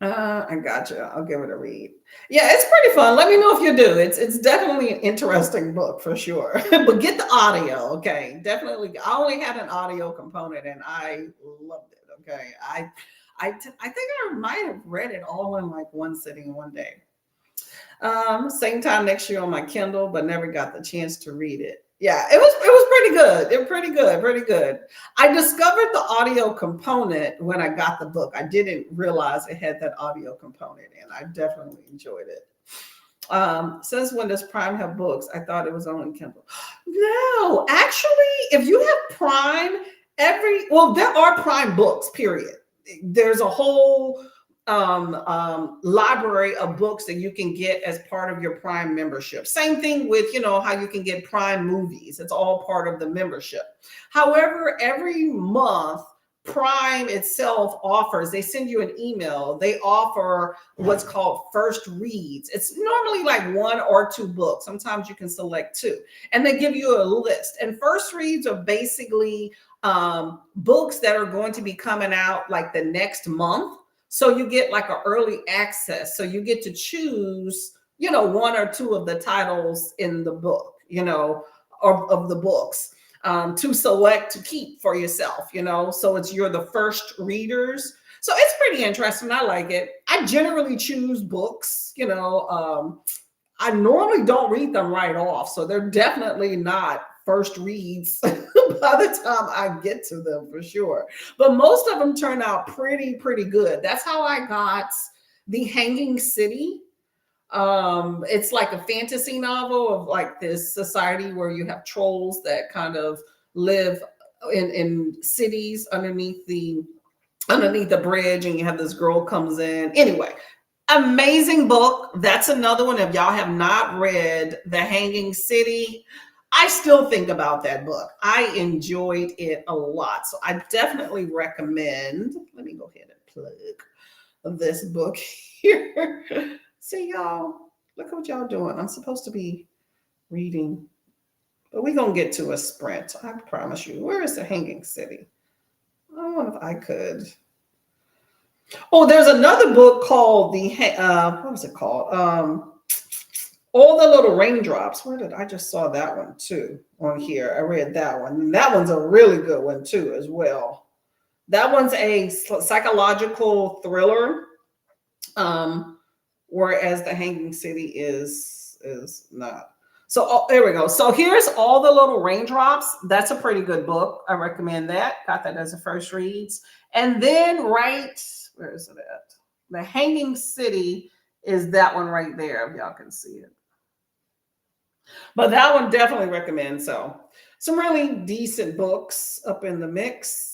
I gotcha. I'll give it a read. Yeah, it's pretty fun. Let me know if you do. It's definitely an interesting book for sure. But get the audio, okay? Definitely. I only had an audio component and I loved it. Okay, I think I might have read it all in like one sitting one day. Same time next year on my Kindle, but never got the chance to read it. Yeah, it was pretty good. It was pretty good. I discovered the audio component when I got the book. I didn't realize it had that audio component, and I definitely enjoyed it. Says, when does Prime have books? I thought it was only Kindle. No, actually, if you have Prime, there are Prime books, period. There's a whole library of books that you can get as part of your Prime membership. Same thing with, how you can get Prime movies. It's all part of the membership. However, every month, Prime itself offers, they send you an email, they offer what's called first reads. It's normally like 1 or 2 books. Sometimes you can select 2, and they give you a list. And first reads are basically books that are going to be coming out like the next month. So you get like an early access. So you get to choose, 1 or 2 of the titles in the book, or of the books. To select to keep for yourself, so you're the first readers. So it's pretty interesting. I like it. I generally choose books, I normally don't read them right off. So they're definitely not first reads by the time I get to them, for sure. But most of them turn out pretty good. That's how I got The Hanging City. It's like a fantasy novel of like this society where you have trolls that kind of live in cities underneath the bridge, and you have this girl comes in. Anyway, amazing book. That's another one. If y'all have not read The Hanging City, I still think about that book. I enjoyed it a lot. So I definitely recommend. Let me go ahead and plug this book here. See, y'all, look at what y'all doing. I'm supposed to be reading, but we're going to get to a sprint. I promise you. Where is The Hanging City? I wonder if I could. Oh, there's another book called what was it called? All the Little Raindrops. I just saw that one too on here. I read that one. And that one's a really good one too, as well. That one's a psychological thriller. Whereas The Hanging City is not. So there we go. So here's All the Little Raindrops. That's a pretty good book. I recommend that. Got that as a first reads. And then where is it at? The Hanging City is that one right there, if y'all can see it. But that one definitely recommend. So some really decent books up in the mix.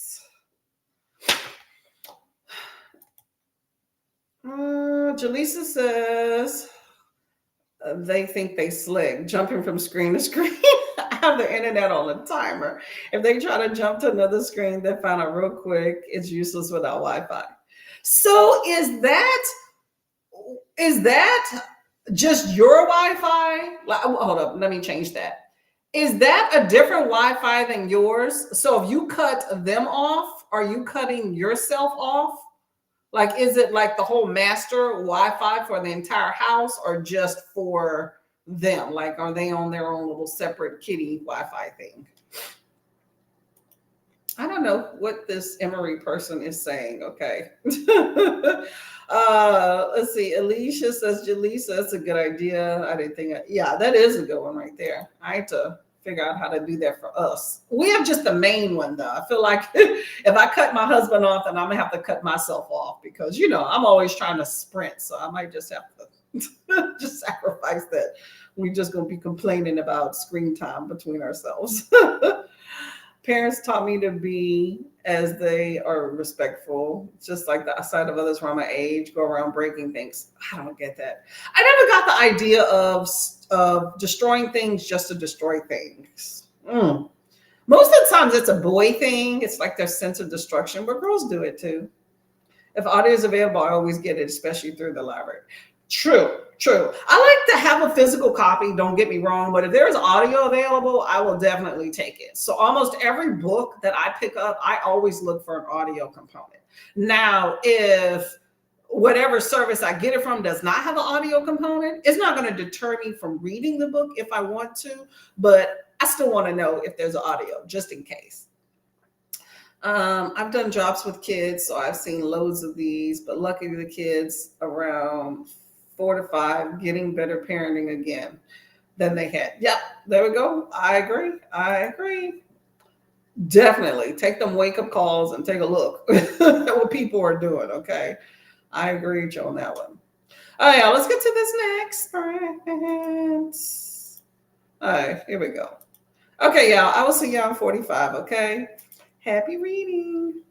Jaleesa says they think they slick, jumping from screen to screen. I have the internet on a timer. If they try to jump to another screen, they find out real quick it's useless without Wi-Fi. So is that just your Wi-Fi? Hold up, let me change that. Is that a different Wi-Fi than yours? So if you cut them off, are you cutting yourself off? Like, is it like the whole master Wi-Fi for the entire house, or just for them? Like, are they on their own little separate kitty Wi-Fi thing? I don't know what this Emory person is saying. Okay. Let's see. Alicia says, Jaleesa, that's a good idea. I didn't think, yeah, that is a good one right there. I had to figure out how to do that for us. We have just the main one though. I feel like if I cut my husband off, then I'm gonna have to cut myself off, because I'm always trying to sprint. So I might just have to just sacrifice that. We're just gonna be complaining about screen time between ourselves. Parents taught me to be as they are respectful, just like the sight of others around my age, go around breaking things. I don't get that. I never got the idea of destroying things just to destroy things. Most of the times it's a boy thing. It's like their sense of destruction, but girls do it too. If audio is available, I always get it, especially through the library. True. I like to have a physical copy, don't get me wrong, but if there's audio available, I will definitely take it. So almost every book that I pick up, I always look for an audio component. Now, if whatever service I get it from does not have an audio component, it's not going to deter me from reading the book if I want to, but I still want to know if there's audio, just in case. I've done jobs with kids, so I've seen loads of these, but luckily the kids around 4 to 5 getting better parenting again than they had. Yep, there we go. I agree. Definitely take them wake-up calls and take a look at what people are doing, okay? I agree with you on that one. Oh yeah, let's get to this next sprint. All right, here we go. Okay, y'all. I will see y'all in 45. Okay. Happy reading.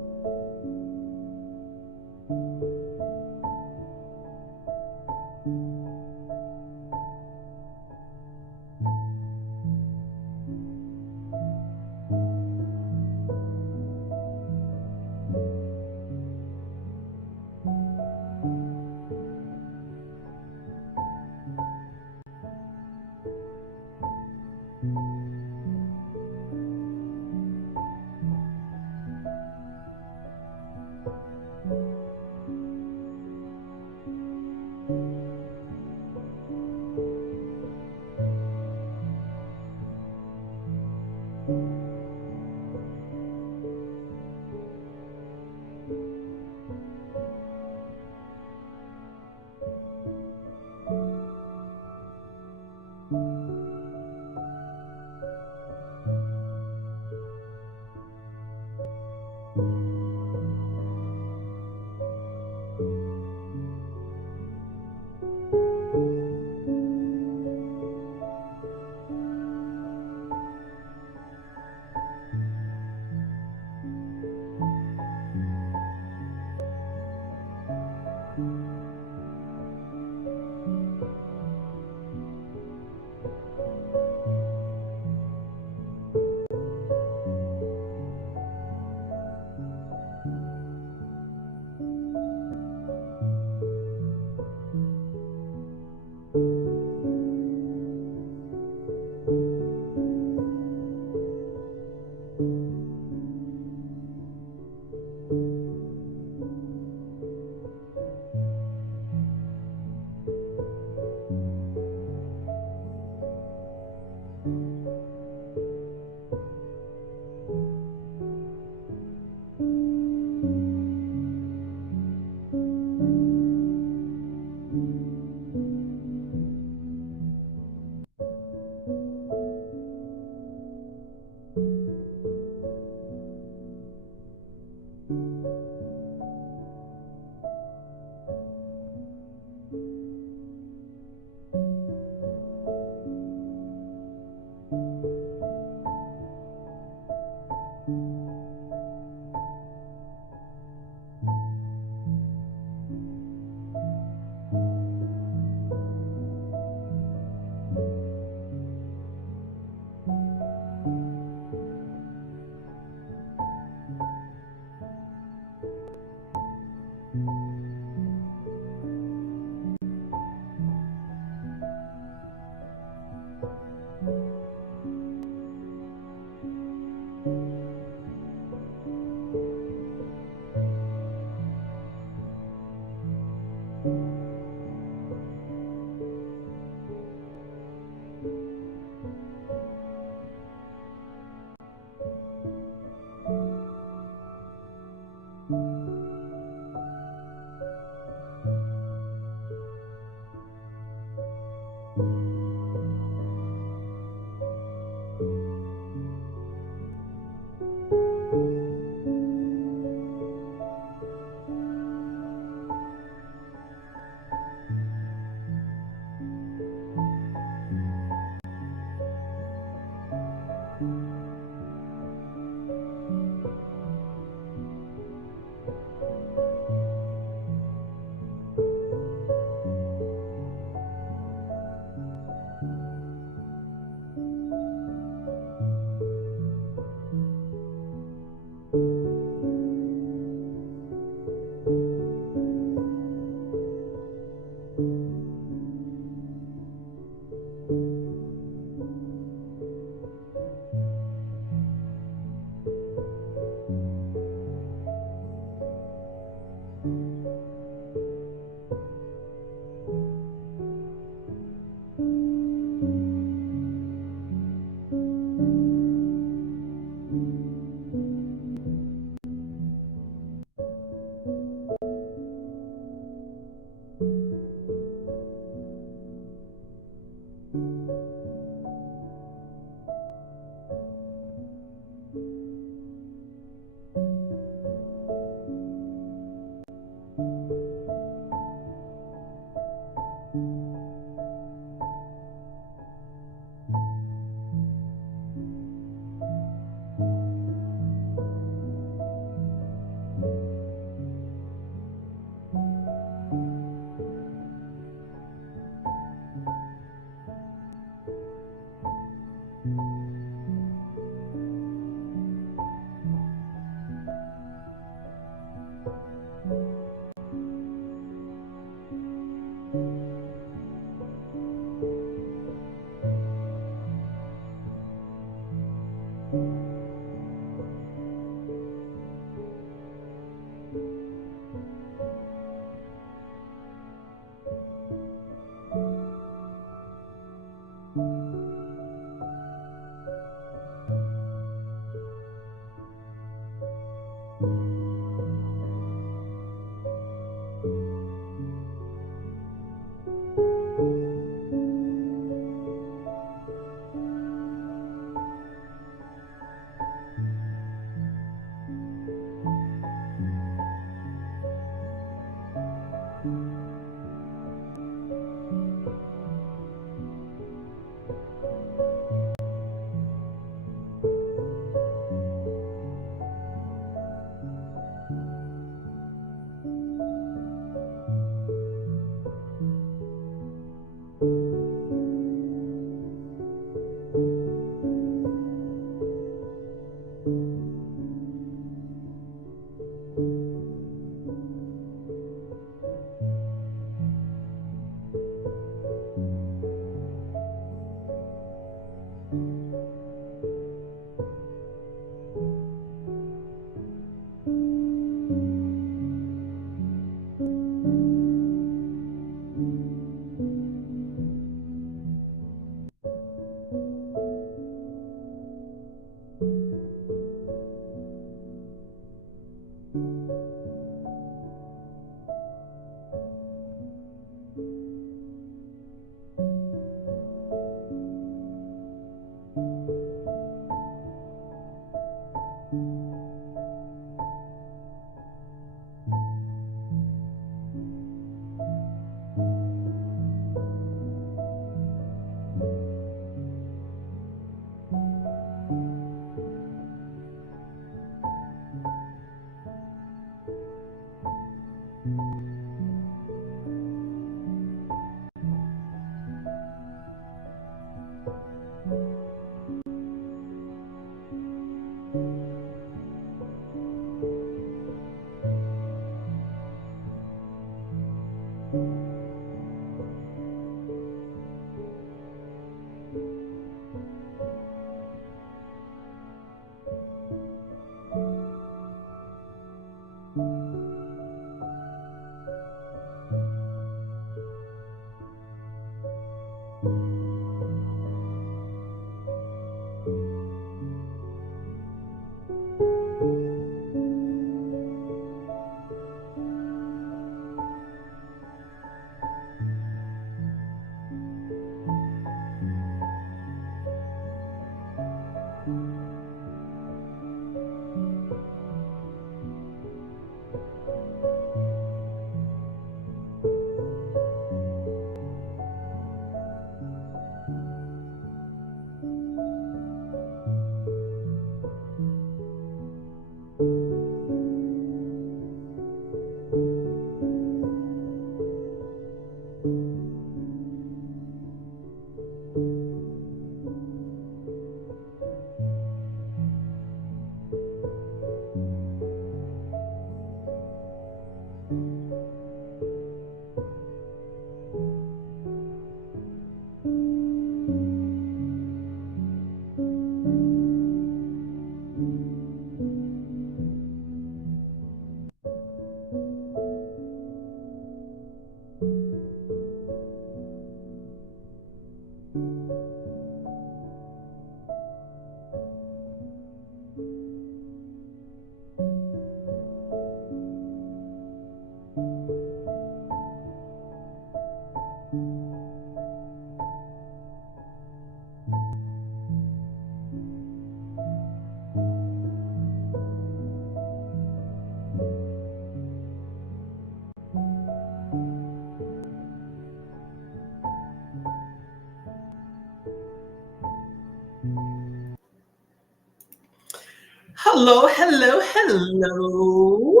Hello, hello, hello.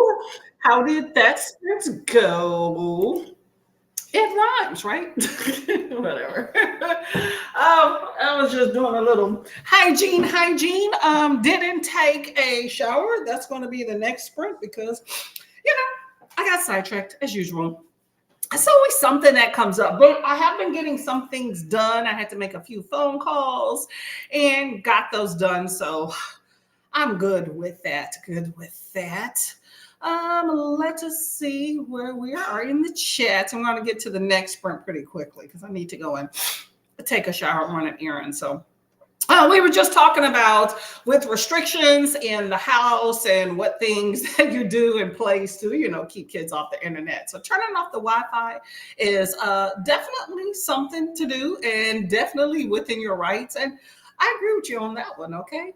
How did that sprint go? It rhymes, right? Whatever. I was just doing a little hygiene. Didn't take a shower. That's going to be the next sprint because, I got sidetracked as usual. It's always something that comes up, but I have been getting some things done. I had to make a few phone calls and got those done. So I'm good with that. Good with that. Let us see where we are in the chat. I'm going to get to the next sprint pretty quickly because I need to go and take a shower, run an errand. So we were just talking about with restrictions in the house and what things that you do in place to, keep kids off the internet. So turning off the Wi-Fi is definitely something to do and definitely within your rights. And I agree with you on that one. Okay.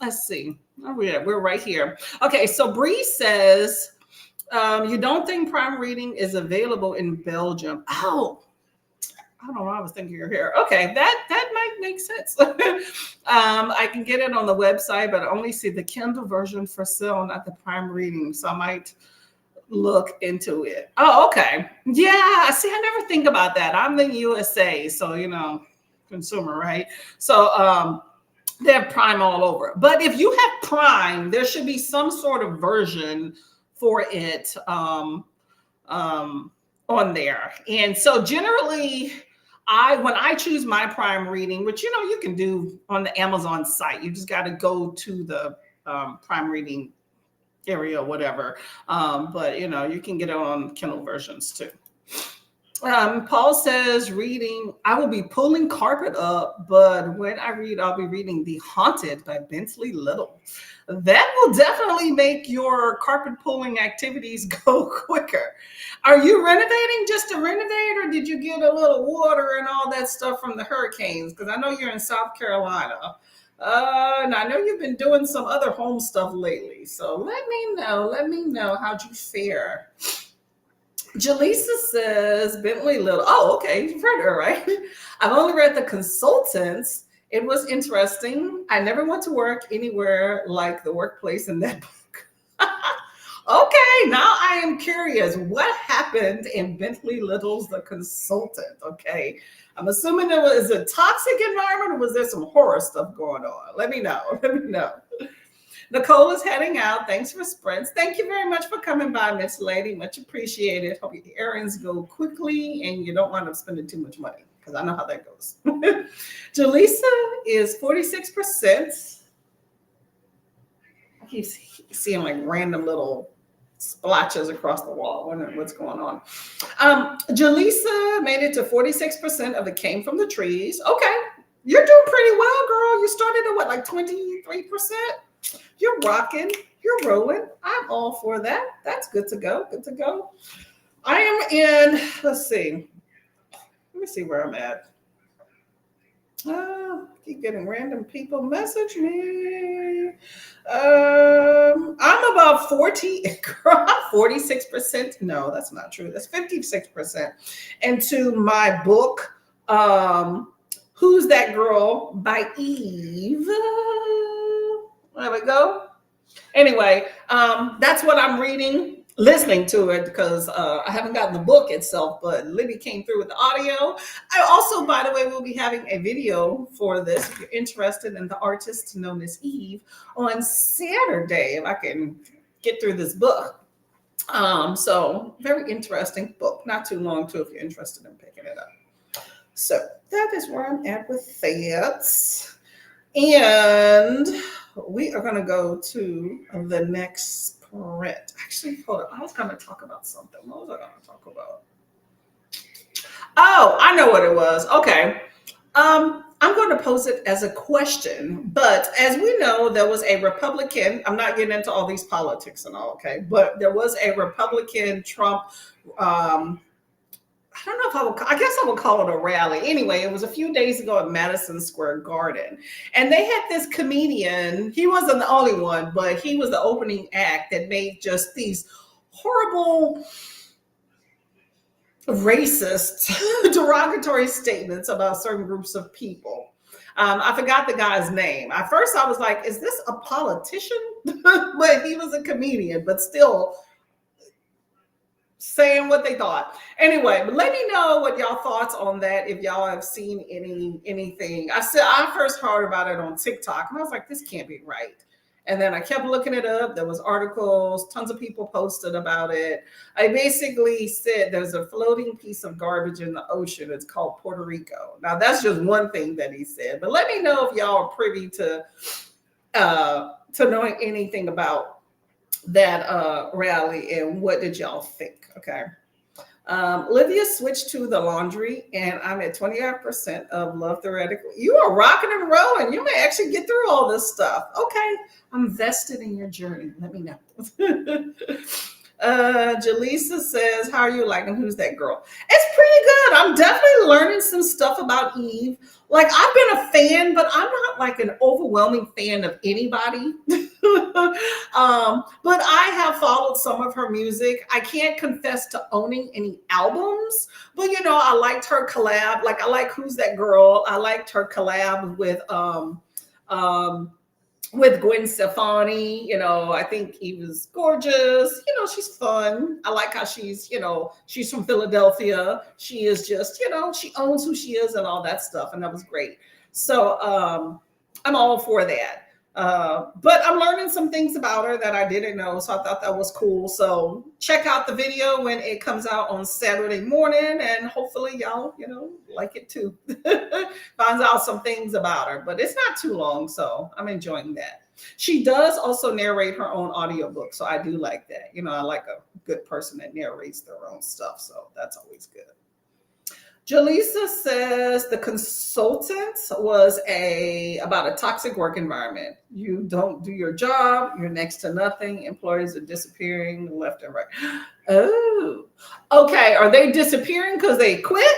Let's see. Oh, yeah, we're right here. Okay. So Bree says, you don't think Prime Reading is available in Belgium? Oh, I don't know. I was thinking you're here. Okay, that might make sense. I can get it on the website, but I only see the Kindle version for sale, not the Prime Reading. So I might look into it. Oh, okay. Yeah. See, I never think about that. I'm in USA, so consumer, right? So they have Prime all over. But if you have Prime, there should be some sort of version for it on there. And so generally, when I choose my Prime Reading, which you can do on the Amazon site, you just got to go to the Prime Reading area or whatever. But you can get it on Kindle versions too. Paul says, reading, I will be pulling carpet up, but when I read, I'll be reading The Haunted by Bentley Little. That will definitely make your carpet pulling activities go quicker. Are you renovating just to renovate, or did you get a little water and all that stuff from the hurricanes? Because I know you're in South Carolina. And I know you've been doing some other home stuff lately. So let me know how'd you fare. Jaleesa says, Bentley Little. Oh, okay. You've read her, right? I've only read The Consultants. It was interesting. I never went to work anywhere like the workplace in that book. Okay, now I am curious. What happened in Bentley Little's The Consultant? Okay. I'm assuming it was a toxic environment, or was there some horror stuff going on? Let me know. Nicole is heading out. Thanks for sprints. Thank you very much for coming by, Miss Lady. Much appreciated. Hope your errands go quickly and you don't wind up spending too much money, because I know how that goes. Jaleesa is 46%. I keep seeing like random little splotches across the wall. Wondering what's going on. Jaleesa made it to 46% of it came from the trees. Okay. You're doing pretty well, girl. You started at what, like 23%? You're rocking. You're rolling. I'm all for that. That's good to go. Good to go. I am in, let's see. Let me see where I'm at. Keep getting random people message me. I'm about 46%. No, that's not true. That's 56% into my book, Who's That Girl by Eve. There we go. Anyway, that's what I'm reading, listening to it, because I haven't gotten the book itself, but Libby came through with the audio. I also, by the way, will be having a video for this if you're interested in the artist known as Eve on Saturday, if I can get through this book. So very interesting book, not too long too if you're interested in picking it up. So that is where I'm at with that. And we are going to go to the next sprint. Actually, hold on. I was going to talk about something. What was I going to talk about? Oh, I know what it was. Okay. I'm going to pose it as a question, but as we know, there was a Republican. I'm not getting into all these politics and all, okay? But there was a Republican Trump I don't know if I guess I would call it a rally. Anyway, it was a few days ago at Madison Square Garden. And they had this comedian. He wasn't the only one, but he was the opening act that made just these horrible, racist, derogatory statements about certain groups of people. I forgot the guy's name. At first, I was like, "Is this a politician?" But he was a comedian, but still saying what they thought. Anyway, but let me know what y'all thoughts on that. If y'all have seen anything. I first heard about it on TikTok, and I was like, "This can't be right." And then I kept looking it up. There was articles, tons of people posted about it. I basically said there's a floating piece of garbage in the ocean. It's called Puerto Rico. Now that's just one thing that he said. But let me know if y'all are privy to knowing anything about that rally and what did y'all think? Okay. Livia switched to the laundry, and I'm at 25% of Love Theoretically. You are rocking and rolling. You may actually get through all this stuff. Okay. I'm vested in your journey. Let me know. Jaleesa says, how are you liking Who's That Girl? It's pretty good. I'm definitely learning some stuff about Eve. Like, I've been a fan, but I'm not like an overwhelming fan of anybody. But I have followed some of her music. I can't confess to owning any albums, but I liked her collab. Like, I like Who's That Girl. I liked her collab with Gwen Stefani. I think Eve is gorgeous. She's fun. I like how she's from Philadelphia. She is just, she owns who she is and all that stuff. And that was great. So I'm all for that. But I'm learning some things about her that I didn't know. So I thought that was cool. So check out the video when it comes out on Saturday morning, and hopefully y'all, like it too. Finds out some things about her, but it's not too long. So I'm enjoying that. She does also narrate her own audiobook. So I do like that. I like a good person that narrates their own stuff. So that's always good. Jaleesa says The Consultant was about a toxic work environment. You don't do your job. You're next to nothing. Employees are disappearing left and right. Oh, okay. Are they disappearing because they quit?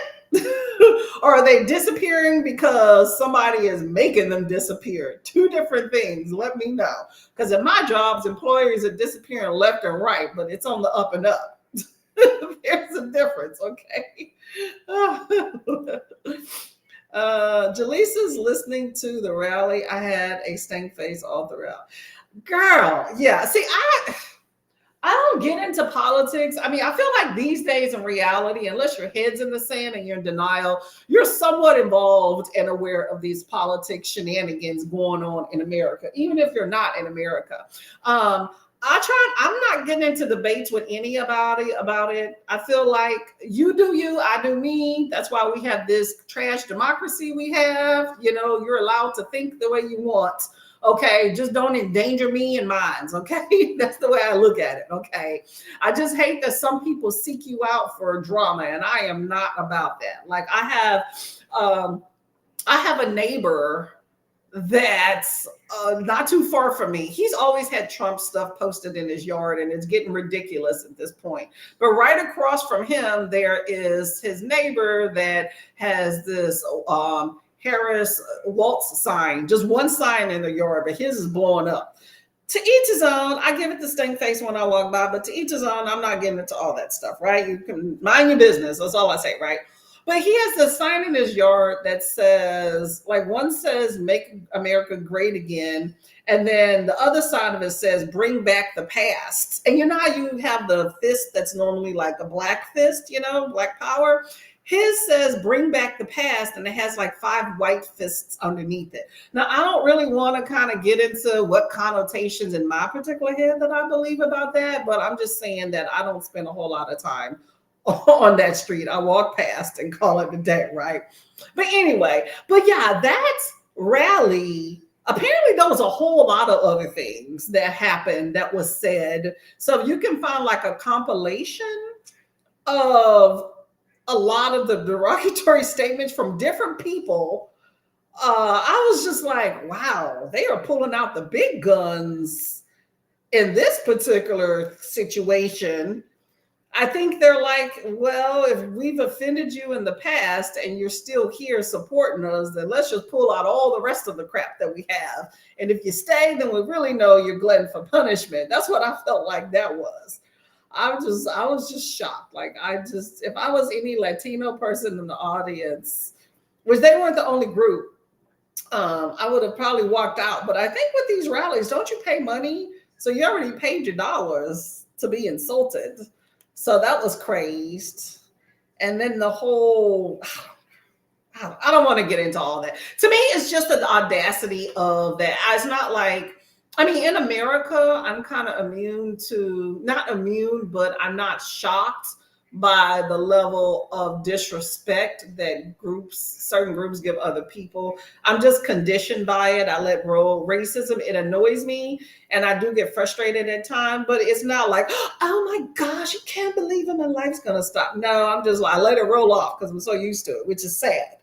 Or are they disappearing because somebody is making them disappear? Two different things. Let me know. Because in my jobs, employees are disappearing left and right, but it's on the up and up. There's a difference, okay? Jaleesa's listening to the rally. I had a stank face all throughout. Girl, yeah. See, I don't get into politics. I mean, I feel like these days in reality, unless your head's in the sand and you're in denial, you're somewhat involved and aware of these politics shenanigans going on in America, even if you're not in America. I'm not getting into debates with anybody about it. I feel like you do you, I do me. That's why we have this trash democracy we have. You're allowed to think the way you want. Okay, just don't endanger me and mine. Okay, that's the way I look at it. Okay, I just hate that some people seek you out for drama, and I am not about that. Like, I have a neighbor that's not too far from me. He's always had Trump stuff posted in his yard, and it's getting ridiculous at this point. But right across from him, there is his neighbor that has this Harris Waltz sign, just one sign in the yard, but his is blowing up. To each his own. I give it the stink face when I walk by, but to each his own. I'm not getting into all that stuff, right? You can mind your business. That's all I say, right? But he has a sign in his yard that says, like, one says, "Make America Great Again." And then the other side of it says, "Bring back the past." And how you have the fist that's normally like a black fist, black power. His says, "Bring back the past." And it has like 5 white fists underneath it. Now, I don't really want to kind of get into what connotations in my particular head that I believe about that. But I'm just saying that I don't spend a whole lot of time on that street. I walk past and call it a day, right? But anyway, yeah, that rally, apparently there was a whole lot of other things that happened that was said. So you can find like a compilation of a lot of the derogatory statements from different people. I was just like, wow, they are pulling out the big guns in this particular situation. I think they're like, well, if we've offended you in the past and you're still here supporting us, then let's just pull out all the rest of the crap that we have. And if you stay, then we really know you're glutton for punishment. That's what I felt like that was. I was just shocked. Like, if I was any Latino person in the audience, which they weren't the only group, I would have probably walked out. But I think with these rallies, don't you pay money? So you already paid your dollars to be insulted. So that was crazed. And then the whole, I don't want to get into all that. To me, it's just the audacity of that. It's not like, I mean, in America, I'm kind of not immune, but I'm not shocked by the level of disrespect that certain groups give other people. I'm just conditioned by it. I let roll. Racism, it annoys me, and I do get frustrated at times, but it's not like, oh my gosh, you can't believe it, my life's gonna stop. No, I'm just like, I let it roll off because I'm so used to it, which is sad.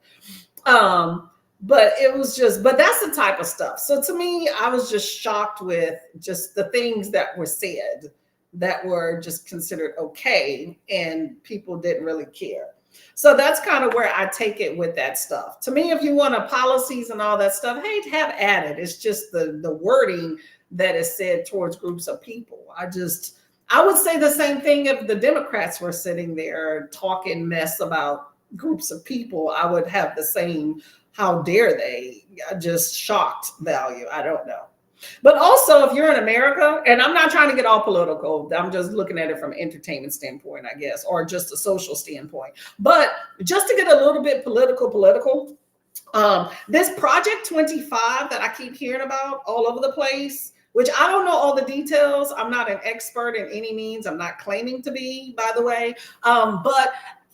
But it was just, but that's the type of stuff. So to me, I was just shocked with just the things that were said that were just considered okay, and people didn't really care. So that's kind of where I take it with that stuff. To me, if you want policies and all that stuff, hey, have at it. It's just the wording that is said towards groups of people. I would say the same thing if the Democrats were sitting there talking mess about groups of people. I would have the same, how dare they, just shocked value. I don't know. But also, if you're in America, and I'm not trying to get all political, I'm just looking at it from an entertainment standpoint, I guess, or just a social standpoint. But just to get a little bit political, this Project 25 that I keep hearing about all over the place, which I don't know all the details. I'm not an expert in any means. I'm not claiming to be, by the way. But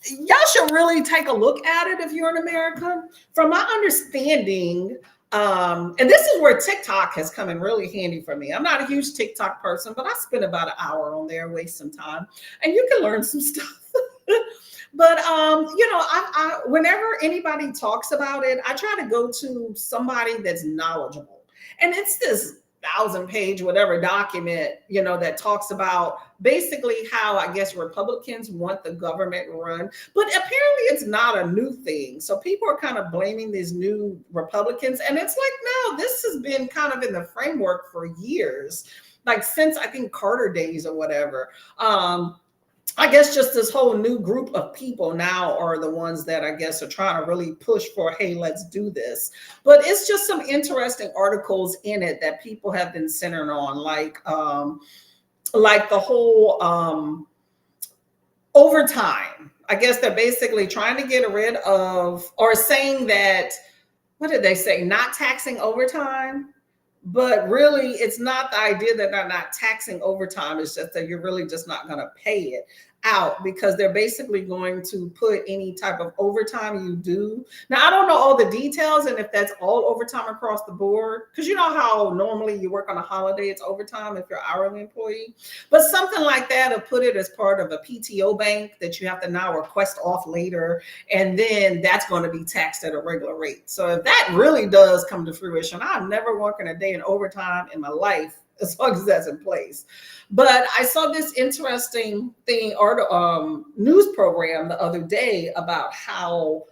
y'all should really take a look at it if you're in America. From my understanding, and this is where TikTok has come in really handy for me. I'm not a huge TikTok person, but I spend about an hour on there, waste some time, and you can learn some stuff. But I whenever anybody talks about it, I try to go to somebody that's knowledgeable, and it's this 1,000-page whatever document, that talks about basically how, I guess, Republicans want the government run. But apparently it's not a new thing. So people are kind of blaming these new Republicans. And it's like, no, this has been kind of in the framework for years, like since I think Carter days or whatever. I guess just this whole new group of people now are the ones that I guess are trying to really push for, hey, let's do this. But it's just some interesting articles in it that people have been centering on, like the whole overtime. I guess they're basically trying to get rid of, or saying that, what did they say? Not taxing overtime. But really, it's not the idea that they're not taxing overtime. It's just that you're really just not going to pay it out, because they're basically going to put any type of overtime you do. Now, I don't know all the details and if that's all overtime across the board, because you know how normally you work on a holiday, it's overtime if you're an hourly employee. But something like that, or put it as part of a PTO bank that you have to now request off later, and then that's going to be taxed at a regular rate. So if that really does come to fruition, I'm never working a day in overtime in my life as long as that's in place. But I saw this interesting thing, news program the other day about how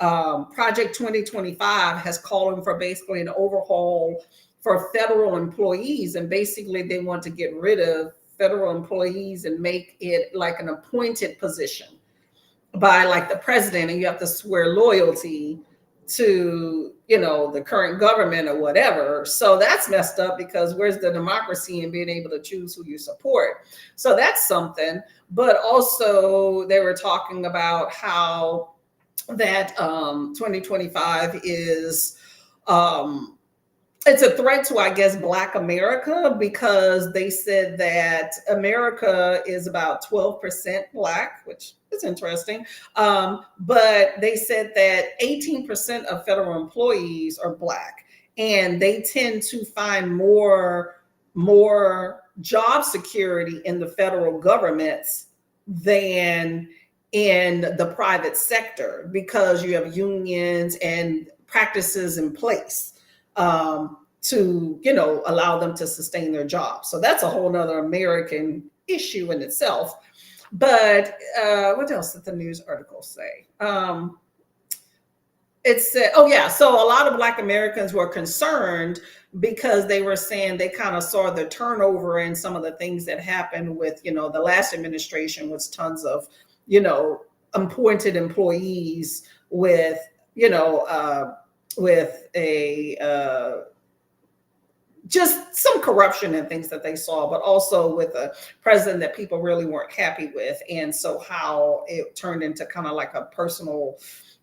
Project 2025 has called for basically an overhaul for federal employees. And basically they want to get rid of federal employees and make it like an appointed position by like the president, and you have to swear loyalty to, the current government or whatever. So that's messed up, because where's the democracy in being able to choose who you support? So that's something. But also they were talking about how that 2025 is, it's a threat to, I guess, Black America, because they said that America is about 12% Black, which is interesting. But they said that 18% of federal employees are Black, and they tend to find more job security in the federal governments than in the private sector, because you have unions and practices in place to, allow them to sustain their jobs. So that's a whole nother American issue in itself. But what else did the news article say? It said, so a lot of Black Americans were concerned because they were saying they kind of saw the turnover in some of the things that happened with, the last administration, was tons of, appointed employees with, with just some corruption and things that they saw, but also with a president that people really weren't happy with. And so how it turned into kind of like a personal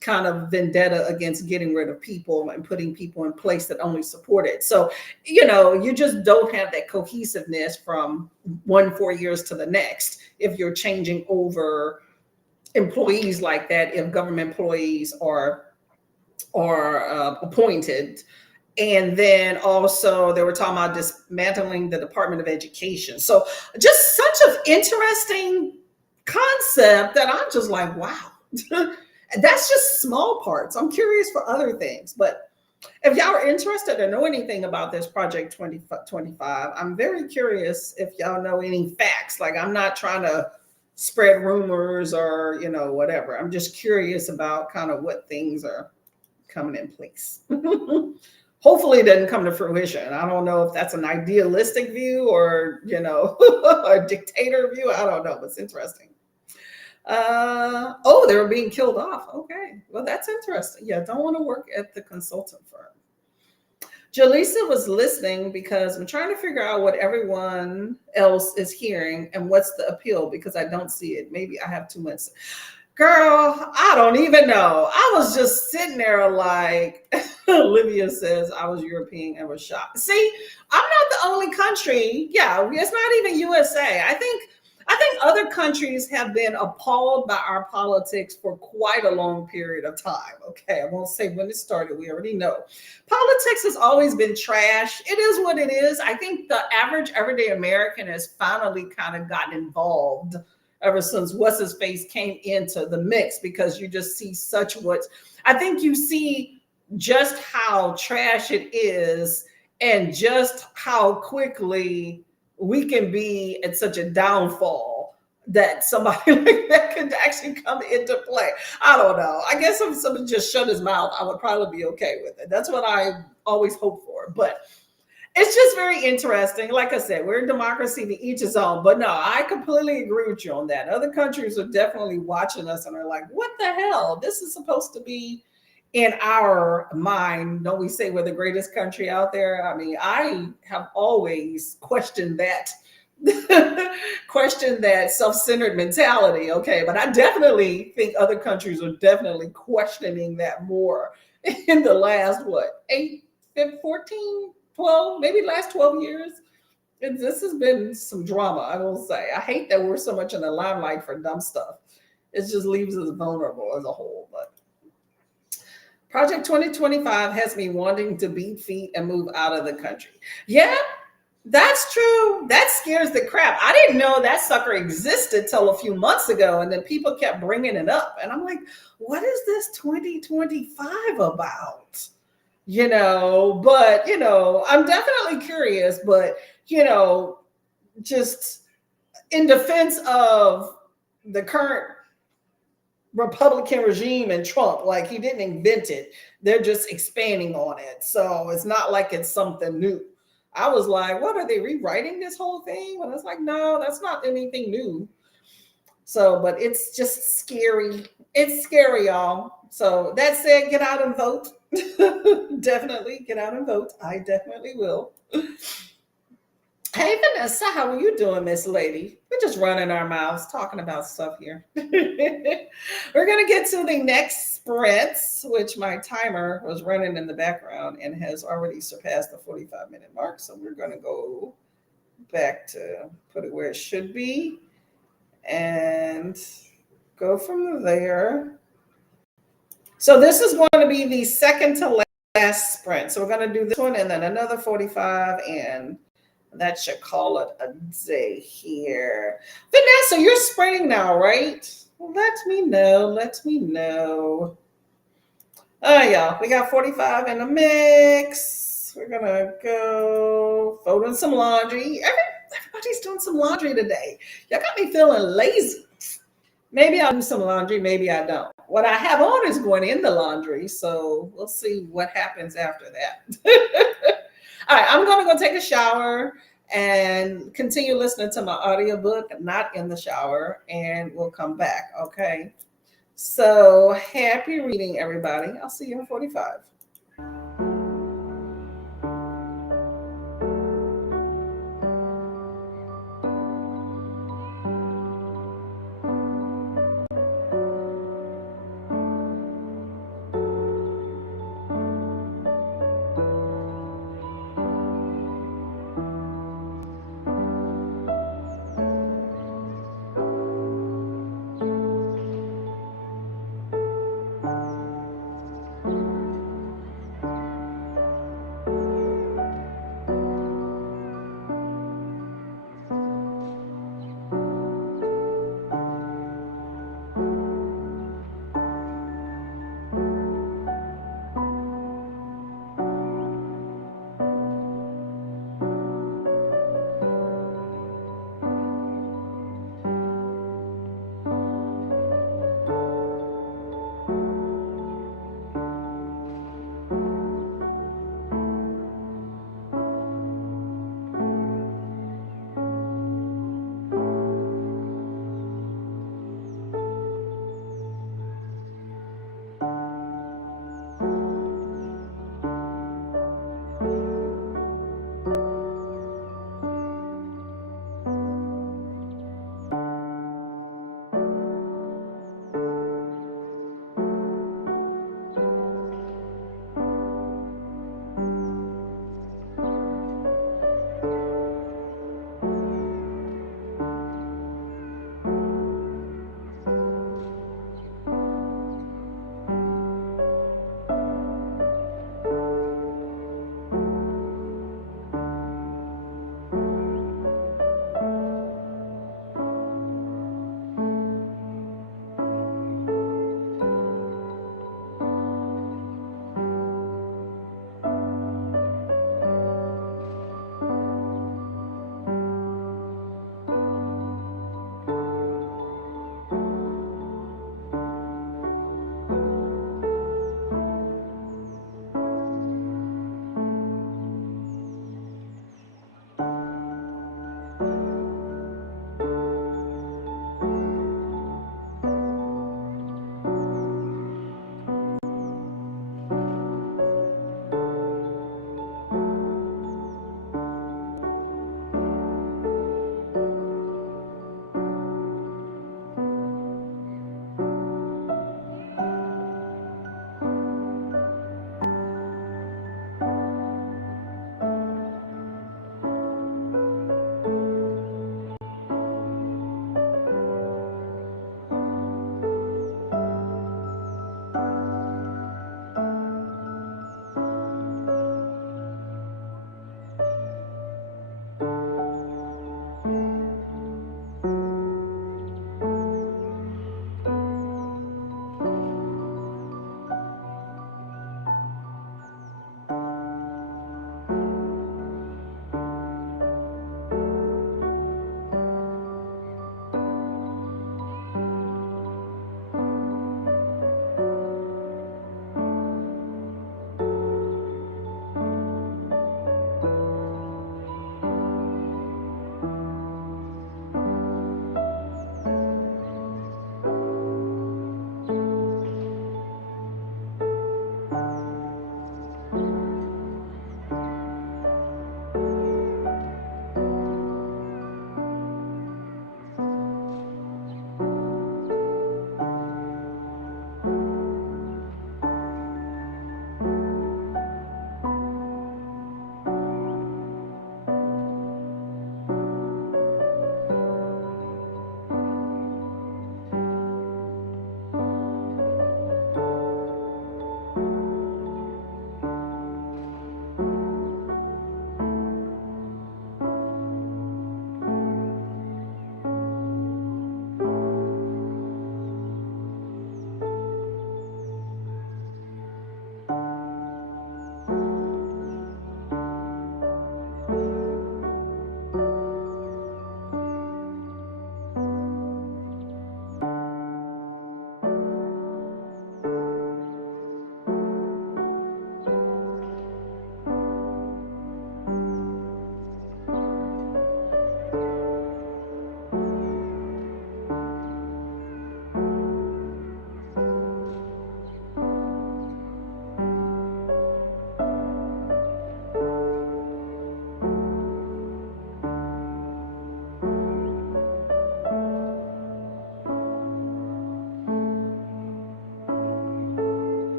kind of vendetta against getting rid of people and putting people in place that only support it. So, you just don't have that cohesiveness from 4 years to the next if you're changing over employees like that, if government employees are appointed. And then also they were talking about dismantling the Department of Education. So just such an interesting concept that I'm just like, wow. That's just small parts. I'm curious for other things. But if y'all are interested or know anything about this Project 2025, I'm very curious if y'all know any facts. Like, I'm not trying to spread rumors or, whatever. I'm just curious about kind of what things are coming in place. Hopefully it doesn't come to fruition. I don't know if that's an idealistic view or, a dictator view. I don't know, but it's interesting. They were being killed off. Okay, well, that's interesting. Yeah, don't want to work at the consultant firm. Jaleesa was listening because I'm trying to figure out what everyone else is hearing and what's the appeal, because I don't see it. Maybe I have too much. Girl, I don't even know. I was just sitting there like Olivia says, I was European and was shocked. See, I'm not the only country. Yeah, it's not even USA. I think other countries have been appalled by our politics for quite a long period of time. Okay, I won't say when it started. We already know. Politics has always been trash. It is what it is. I think the average everyday American has finally kind of gotten involved ever since what's-his-face came into the mix, because you just see I think you see just how trash it is and just how quickly we can be at such a downfall that somebody like that could actually come into play. I don't know. I guess if someone just shut his mouth, I would probably be okay with it. That's what I always hope for. But it's just very interesting. Like I said, we're a democracy, to each his own. But no, I completely agree with you on that. Other countries are definitely watching us and are like, what the hell? This is supposed to be in our mind. Don't we say we're the greatest country out there? I mean, I have always questioned that self-centered mentality. Okay, but I definitely think other countries are definitely questioning that more in the last 14, 12, maybe last 12 years. This has been some drama, I will say. I hate that we're so much in the limelight for dumb stuff. It just leaves us vulnerable as a whole. But Project 2025 has me wanting to beat feet and move out of the country. Yeah, that's true. That scares the crap. I didn't know that sucker existed till a few months ago, and then people kept bringing it up. And I'm like, what is this 2025 about? But, I'm definitely curious, but, just in defense of the current Republican regime and Trump, like, he didn't invent it. They're just expanding on it. So it's not like it's something new. I was like, what, are they rewriting this whole thing? And it's like, no, that's not anything new. So, but it's just scary. It's scary, y'all. So that said, get out and vote. Definitely get out and vote. I definitely will. Hey, Vanessa, how are you doing, Miss Lady? We're just running our mouths, talking about stuff here. We're going to get to the next sprints, which my timer was running in the background and has already surpassed the 45-minute mark. So we're going to go back to put it where it should be and go from there. So this is going to be the second to last sprint. So we're going to do this one and then another 45, and that should call it a day here. Vanessa, you're sprinting now, right? Well, let me know. Oh, yeah, we got 45 in the mix. We're going to go folding some laundry. Everybody's doing some laundry today. Y'all got me feeling lazy. Maybe I'll do some laundry, maybe I don't. What I have on is going in the laundry, so we'll see what happens after that. All right, I'm going to go take a shower and continue listening to my audiobook, not in the shower, and we'll come back, okay? So happy reading, everybody. I'll see you in 45.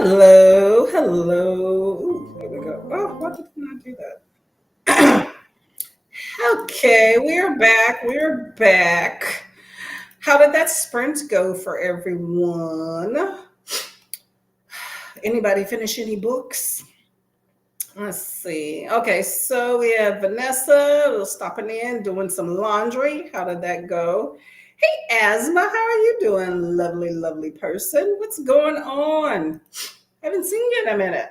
Hello, hello. Ooh, there we go. Oh, why did I not do that? Okay, we're back. We're back. How did that sprint go for everyone? Anybody finish any books? Let's see. Okay, so we have Vanessa stopping in, doing some laundry. How did that go? Hey, Asma, how are you doing? Lovely, lovely person. What's going on? Haven't seen you in a minute.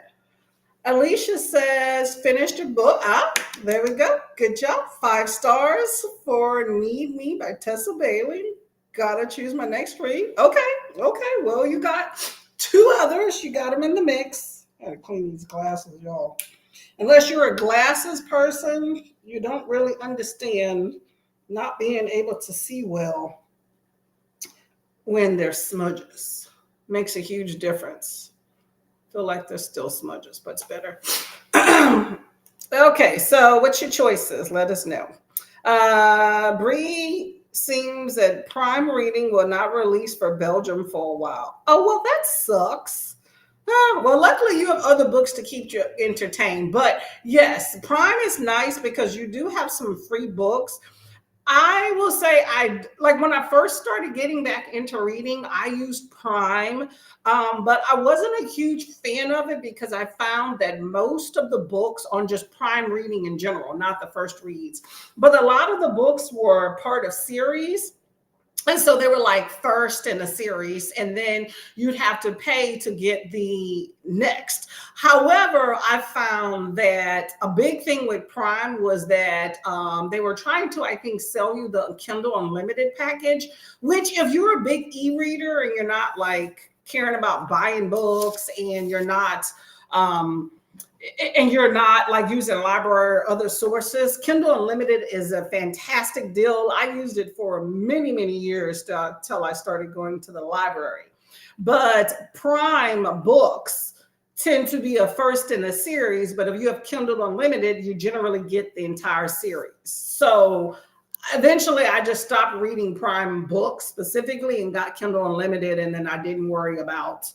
Alicia says, finished a book. Ah, there we go. Good job. 5 stars for Need Me by Tessa Bailey. Gotta choose my next read. Okay, okay. Well, you got 2 others. You got them in the mix. Gotta clean these glasses, y'all. Unless you're a glasses person, you don't really understand not being able to see well when there's smudges. Makes a huge difference. Feel like there's still smudges, but it's better. Okay, so what's your choices? Let us know. Bree seems that Prime Reading will not release for Belgium for a while. Oh, well, that sucks. Well, luckily you have other books to keep you entertained. But yes, Prime is nice because you do have some free books. I will say I like when I first started getting back into reading, I used Prime, but I wasn't a huge fan of it because I found that most of the books on just Prime Reading in general, not the first reads, but a lot of the books were part of series. And so they were like first in a series, and then you'd have to pay to get the next. However, I found that a big thing with Prime was that they were trying to, I think, sell you the Kindle Unlimited package, which if you're a big e-reader and you're not like caring about buying books and you're not like using library or other sources, Kindle Unlimited is a fantastic deal. I used it for many, many years till I started going to the library. But Prime books tend to be a first in a series, but if you have Kindle Unlimited, you generally get the entire series. So eventually I just stopped reading Prime books specifically and got Kindle Unlimited, and then I didn't worry about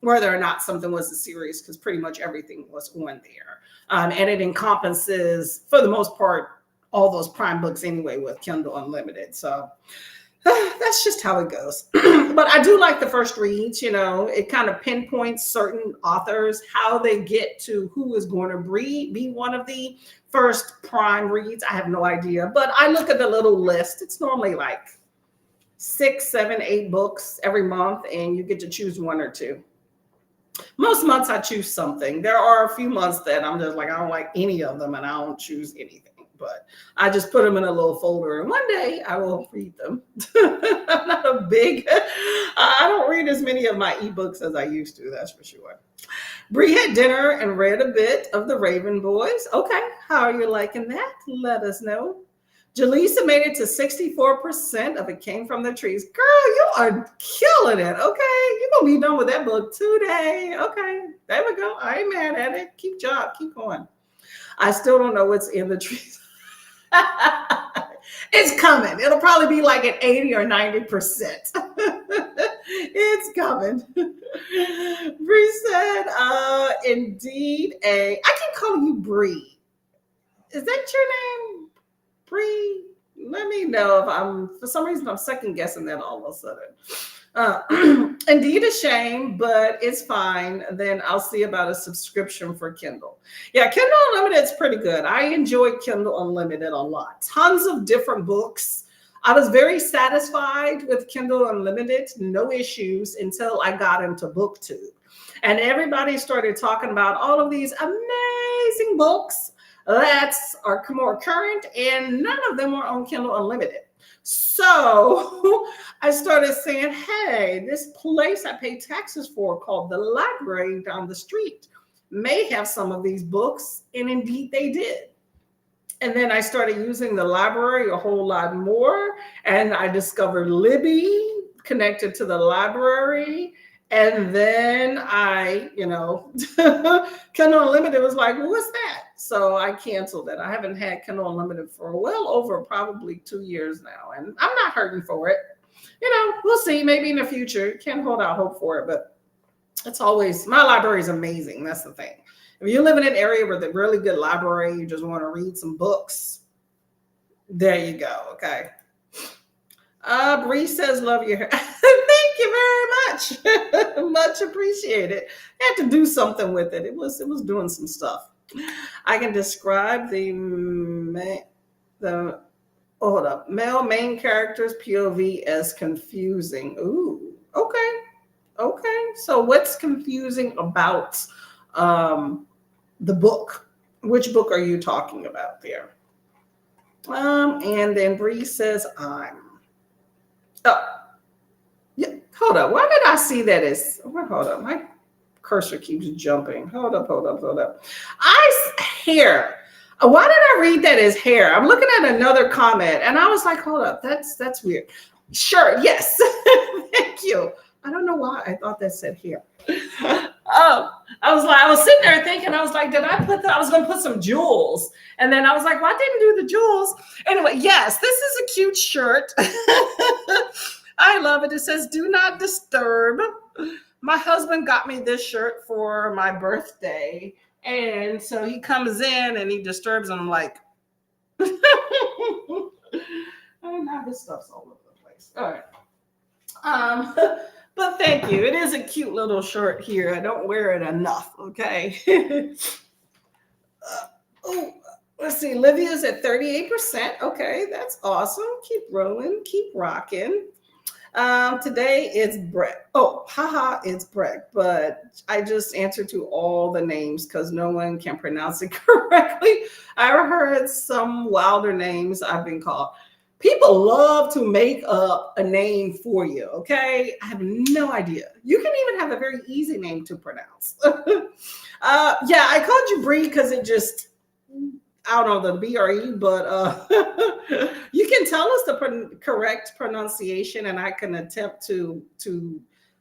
whether or not something was a series because pretty much everything was on there. And it encompasses, for the most part, all those Prime books anyway with Kindle Unlimited. So that's just how it goes. But I do like the first reads. You know, it kind of pinpoints certain authors, how they get to who is going to be one of the first Prime reads. I have no idea, but I look at the little list. It's normally like 6, 7, 8 books every month, and you get to choose 1 or 2. Most months I choose something. There are a few months that I'm just like, I don't like any of them and I don't choose anything, but I just put them in a little folder and one day I will read them. I'm not a big, I don't read as many of my ebooks as I used to, that's for sure. Bree had dinner and read a bit of The Raven Boys. Okay, how are you liking that? Let us know. Jaleesa made it to 64% of It Came from the Trees. Girl, you are killing it. Okay, you're going to be done with that book today. Okay, there we go. I ain't mad at it. Keep going. I still don't know what's in the trees. It's coming. It'll probably be like at 80 or 90%. It's coming. Bree said, indeed I keep calling you Bree. Is that your name? Bree, let me know if for some reason I'm second guessing that all of a sudden. Indeed a shame, but it's fine. Then I'll see about a subscription for Kindle. Yeah, Kindle Unlimited is pretty good. I enjoy Kindle Unlimited a lot. Tons of different books. I was very satisfied with Kindle Unlimited, no issues until I got into BookTube. And everybody started talking about all of these amazing books that are more current, and none of them were on Kindle Unlimited. So I started saying, hey, this place I pay taxes for called the library down the street may have some of these books, and indeed they did. And then I started using the library a whole lot more, and I discovered Libby connected to the library. And then Kindle Unlimited was like, well, what's that? So I canceled it. I haven't had Kindle Unlimited for well over probably 2 years now. And I'm not hurting for it. We'll see. Maybe in the future. Can't hold out hope for it. But It's always, my library is amazing. That's the thing. If you live in an area with a really good library, you just want to read some books, there you go. Okay. Bree says, love your hair. Thank you very much. Much appreciated. I had to do something with it. It was doing some stuff. I can describe hold up, male main character's POV as confusing. Ooh, okay. Okay. So what's confusing about the book? Which book are you talking about there? And then Bree says, oh, yeah, hold up. Why did I see that as, hold up, my cursor keeps jumping. Hold up. Hair. Why did I read that as hair? I'm looking at another comment and I was like, hold up, that's weird. Sure, yes. Thank you. I don't know why I thought that said hair. I was sitting there thinking, I was like, I was going to put some jewels. And then I was like, well, I didn't do the jewels. Anyway, yes, this is a cute shirt. I love it. It says, do not disturb. My husband got me this shirt for my birthday. And so he comes in and he disturbs and I'm like, oh, now this stuff's all over the place. All right. But thank you. It is a cute little shirt here. I don't wear it enough. Okay. Oh, let's see. Livia's at 38%. Okay. That's awesome. Keep rolling. Keep rocking. Today it's Breck. Oh, haha, it's Breck. But I just answered to all the names because no one can pronounce it correctly. I heard some wilder names I've been called. People love to make up a name for you, okay? I have no idea. You can even have a very easy name to pronounce. Yeah, I called you Bree because it just, I don't know, the BRE, but you can tell us the correct pronunciation and I can attempt to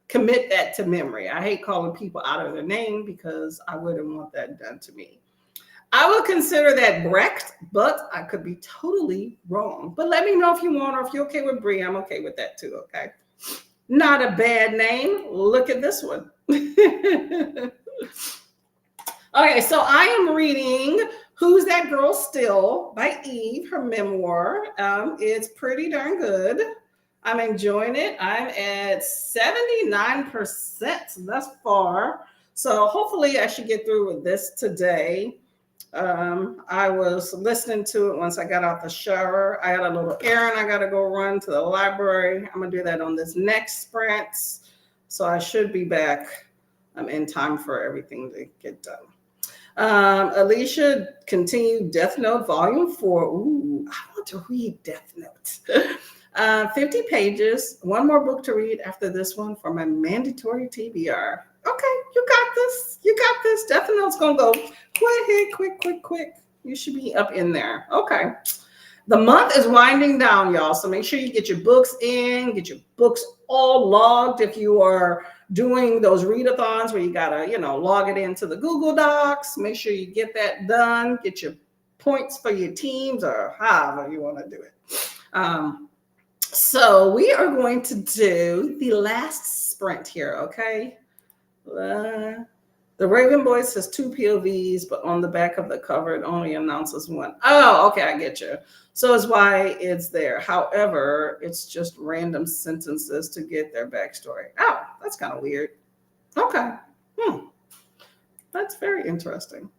commit that to memory. I hate calling people out of their name because I wouldn't want that done to me. I would consider that Brecht, but I could be totally wrong. But let me know if you want or if you're okay with Bree. I'm okay with that too, okay? Not a bad name. Look at this one. Okay, so I am reading Who's That Girl Still by Eve, her memoir. It's pretty darn good. I'm enjoying it. I'm at 79% thus far. So hopefully I should get through with this today. I was listening to it once I got out the shower. I had a little errand I got to go run to the library. I'm going to do that on this next sprint. So I should be back in time for everything to get done. Alicia continued Death Note Volume 4. Ooh, I want to read Death Note. 50 pages. One more book to read after this one for my mandatory TBR. Okay, you got this. You got this. Death Note's going to go quick. You should be up in there. Okay. The month is winding down, y'all. So make sure you get your books in, get your books all logged. If you are doing those readathons where you got to, log it into the Google Docs, make sure you get that done. Get your points for your teams or however you want to do it. So we are going to do the last sprint here, okay? The Raven Boy says 2 POVs, but on the back of the cover, it only announces 1. Oh, okay, I get you. So it's why it's there. However, it's just random sentences to get their backstory. Oh, that's kind of weird. Okay. That's very interesting.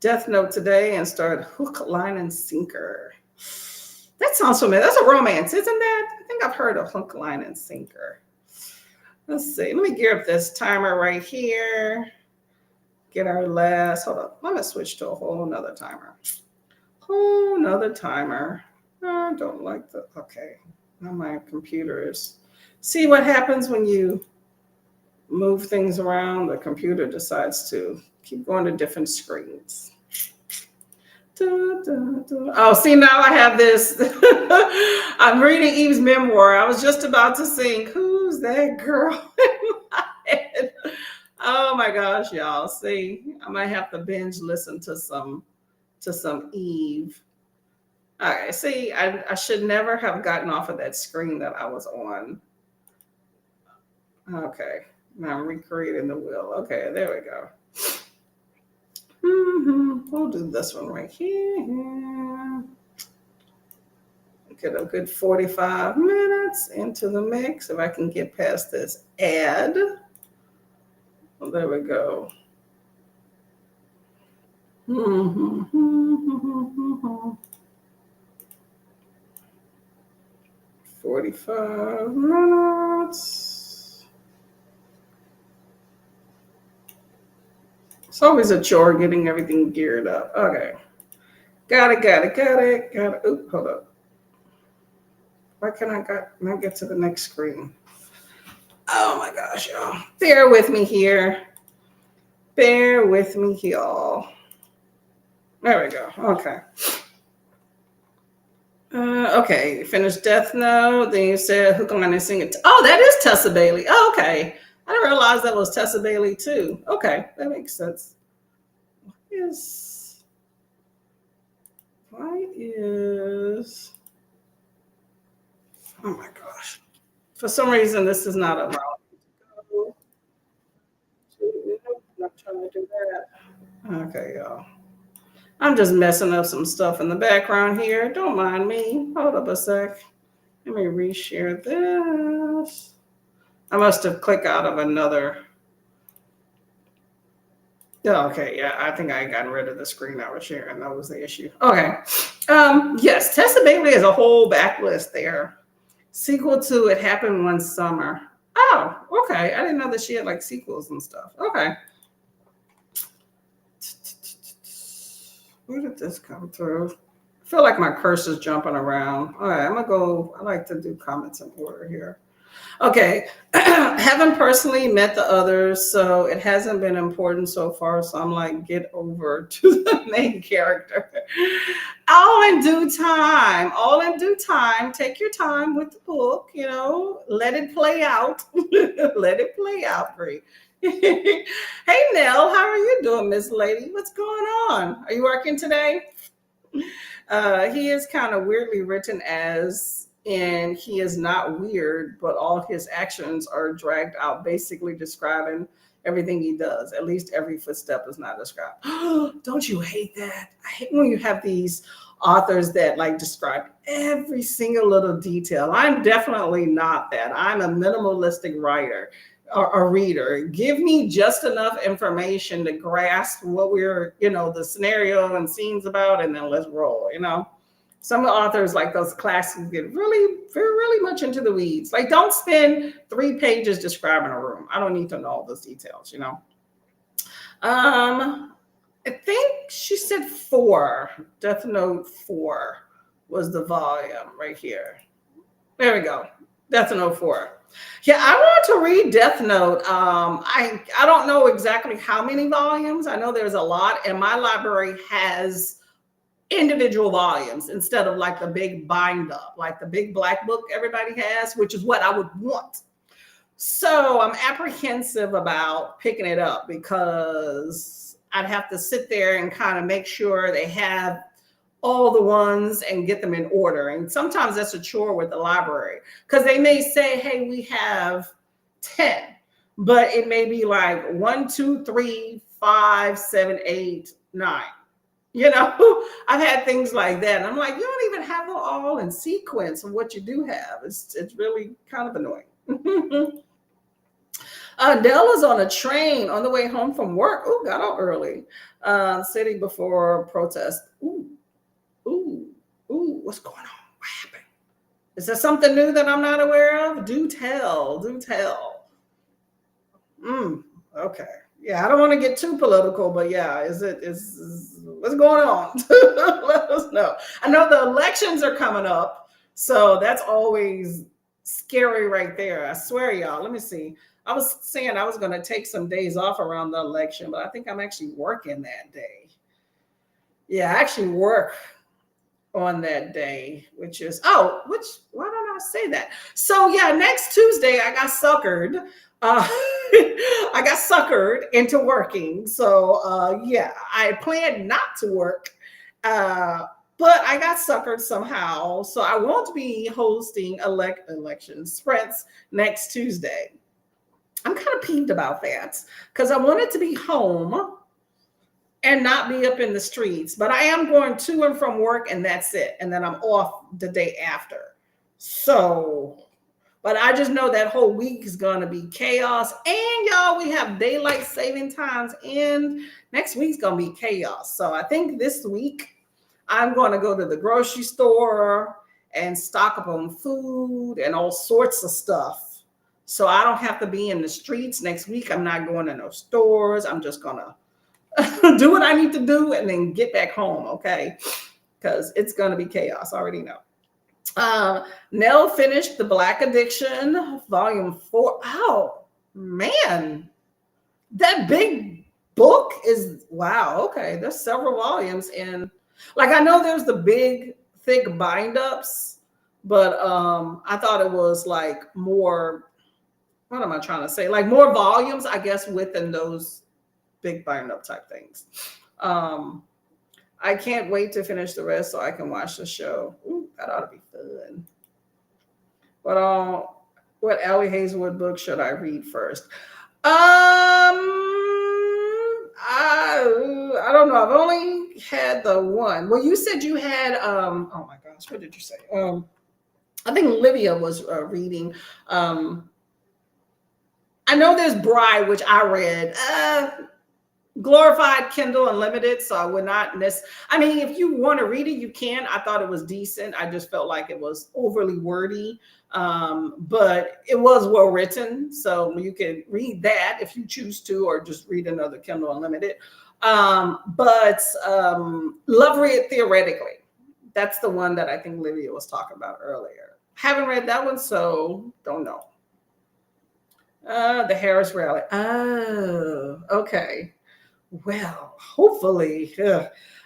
Death Note today and started Hook, Line, and Sinker. That sounds familiar. That's a romance, isn't that? I think I've heard of Hook, Line, and Sinker. Let's see. Let me gear up this timer right here. Get our last, hold up. I'm going to switch to a whole nother timer. I don't like okay. Now my computer is, see what happens when you move things around? The computer decides to keep going to different screens. Oh, see, now I have this. I'm reading Eve's memoir. I was just about to sing, Who's That Girl in my head? Oh my gosh, y'all. See, I might have to binge listen to some Eve. All right, see, I should never have gotten off of that screen that I was on. Okay. Now I'm recreating the wheel. Okay, there we go. We'll do this one right here. Get a good 45 minutes into the mix. If I can get past this ad. Well, there we go. 45 minutes. It's always a chore getting everything geared up. Okay. Got it. Oop, hold up. Why can't I not get to the next screen? Oh my gosh, y'all. Bear with me here. Bear with me, y'all. There we go. Okay. Okay, finished Death Note. Then you said Hook on and Sing It. Oh, that is Tessa Bailey. Oh, okay. I didn't realize that was Tessa Bailey too. Okay, that makes sense. Why is oh my gosh. For some reason, this is not allowing me to go. Nope, not trying to do that. Okay, y'all. I'm just messing up some stuff in the background here. Don't mind me. Hold up a sec. Let me reshare this. I must have clicked out of another. Oh, okay, yeah, I think I got rid of the screen I was sharing. That was the issue. Okay. Yes, Tessa Bailey has a whole backlist there. Sequel to It Happened One Summer. Oh, okay. I didn't know that she had like sequels and stuff. Okay. Where did this come through? I feel like my cursor's jumping around. All right, I'm gonna go. I like to do comments in order here. Okay, haven't personally met the others, so it hasn't been important so far. So I'm like, get over to the main character. All in due time. All in due time. Take your time with the book. You know, let it play out. Let it play out, Bree. Hey, Nell, how are you doing, Miss Lady? What's going on? Are you working today? He is kind of weirdly written and he is not weird, but all his actions are dragged out, basically describing everything he does. At least every footstep is not described. Don't you hate that? I hate when you have these authors that like describe every single little detail. I'm definitely not that. I'm a minimalistic writer. A reader. Give me just enough information to grasp what we're, the scenario and scenes about, and then let's roll, Some authors like those classics get really much into the weeds. Like, don't spend 3 pages describing a room. I don't need to know all those details, I think she said 4. Death Note 4 was the volume right here. There we go. Death Note 4. Yeah, I want to read Death Note. I don't know exactly how many volumes. I know there's a lot, and my library has individual volumes instead of like the big bind up, like the big black book everybody has, which is what I would want. So I'm apprehensive about picking it up because I'd have to sit there and kind of make sure they have all the ones and get them in order. And sometimes that's a chore with the library because they may say, hey, we have 10, but it may be like 1, 2, 3, 5, 7, 8, 9. I've had things like that. And I'm like, you don't even have them all in sequence of what you do have. It's really kind of annoying. Della's on a train on the way home from work. Oh, got out early. City before protest. Ooh, what's going on? What happened? Is there something new that I'm not aware of? Do tell. Okay. Yeah, I don't want to get too political, but yeah, is what's going on? Let us know. I know the elections are coming up, so that's always scary right there. I swear, y'all. Let me see. I was saying I was going to take some days off around the election, but I think I'm actually working that day. Yeah, I actually work on that day, why don't I say that? So yeah, next Tuesday I got suckered. I got suckered into working. So yeah, I planned not to work, but I got suckered somehow. So I won't be hosting election sprints next Tuesday. I'm kind of peeved about that because I wanted to be home and not be up in the streets. But I am going to and from work, and that's it. And then I'm off the day after. So, but I just know that whole week is going to be chaos. And y'all, we have daylight saving times, and next week's going to be chaos. So I think this week I'm going to go to the grocery store and stock up on food and all sorts of stuff. So I don't have to be in the streets next week. I'm not going to no stores. I'm just going to do what I need to do and then get back home, okay? Because it's going to be chaos. I already know. Nell finished The Black Addiction, Volume 4. Oh, man. That big book is, wow, okay. There's several volumes in, like, I know there's the big, thick bind-ups, but I thought it was, like, more, what am I trying to say? Like, more volumes, I guess, within those big bind-up type things. I can't wait to finish the rest so I can watch the show. Ooh, that ought to be fun. What Allie Hazelwood book should I read first? I don't know. I've only had the one. Well, you said you had oh my gosh, what did you say? I think Olivia was reading. I know there's Bride, which I read. Glorified Kindle Unlimited, so I would not miss. I mean, if you want to read it, you can. I thought it was decent. I just felt like it was overly wordy, but it was well written, so you can read that if you choose to, or just read another Kindle Unlimited. But Love Read Theoretically, that's the one that I think Livia was talking about earlier. Haven't read that one, so don't know. The Harris Rally. Oh, okay. Well, hopefully,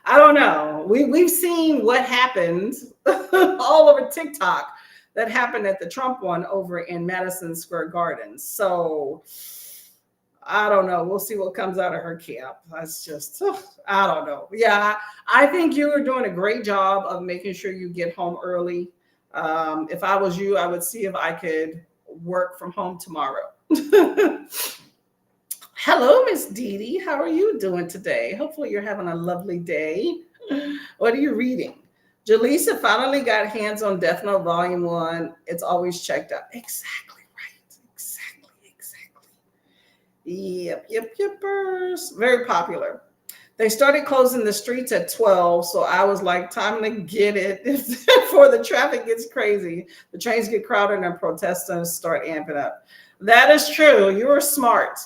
I don't know. We've seen what happened all over TikTok that happened at the Trump one over in Madison Square Garden. So I don't know. We'll see what comes out of her camp. That's just, I don't know. Yeah, I think you are doing a great job of making sure you get home early. If I was you, I would see if I could work from home tomorrow. Hello, Miss Dee Dee. How are you doing today? Hopefully you're having a lovely day. What are you reading? Jaleesa finally got hands on Death Note Volume 1. It's always checked out. Exactly right. Exactly. Yep. Very popular. They started closing the streets at 12, so I was like, time to get it before the traffic gets crazy. The trains get crowded and protesters start amping up. That is true. You are smart.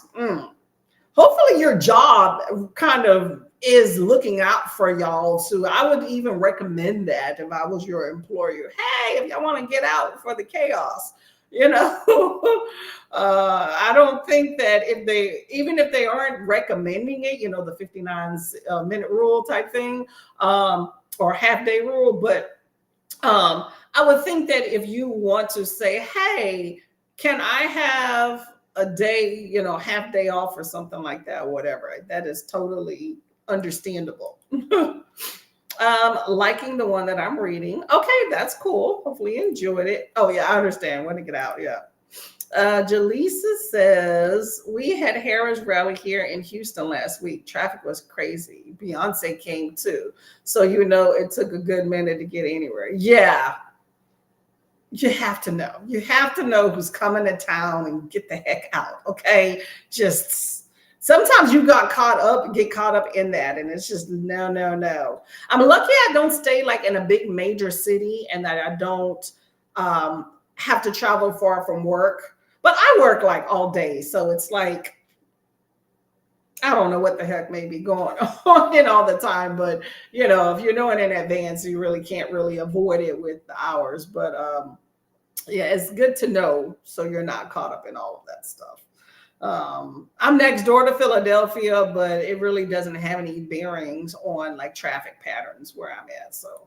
Hopefully your job kind of is looking out for y'all too. I would even recommend that if I was your employer. Hey, if y'all want to get out for the chaos, you know, I don't think that even if they aren't recommending it, you know, the 59-minute rule type thing, or half-day rule, but I would think that if you want to say, hey, can I have a day, you know, half day off or something like that, whatever, that is totally understandable. Liking the one that I'm reading. Okay, that's cool. Hopefully you enjoyed it. Oh yeah, I understand. When to get out, yeah. Jaleesa says, we had Harris Rally here in Houston last week. Traffic was crazy. Beyonce came too. So, you know, it took a good minute to get anywhere. Yeah. You have to know. You have to know who's coming to town and get the heck out, okay? Just sometimes you get caught up in that, and it's just no. I'm lucky I don't stay like in a big major city and that I don't have to travel far from work. But I work like all day, so it's like I don't know what the heck may be going on all the time, but you know, if you're knowing in advance, you really can't really avoid it with the hours. But yeah, it's good to know so you're not caught up in all of that stuff. I'm next door to Philadelphia, but it really doesn't have any bearings on like traffic patterns where I'm at. So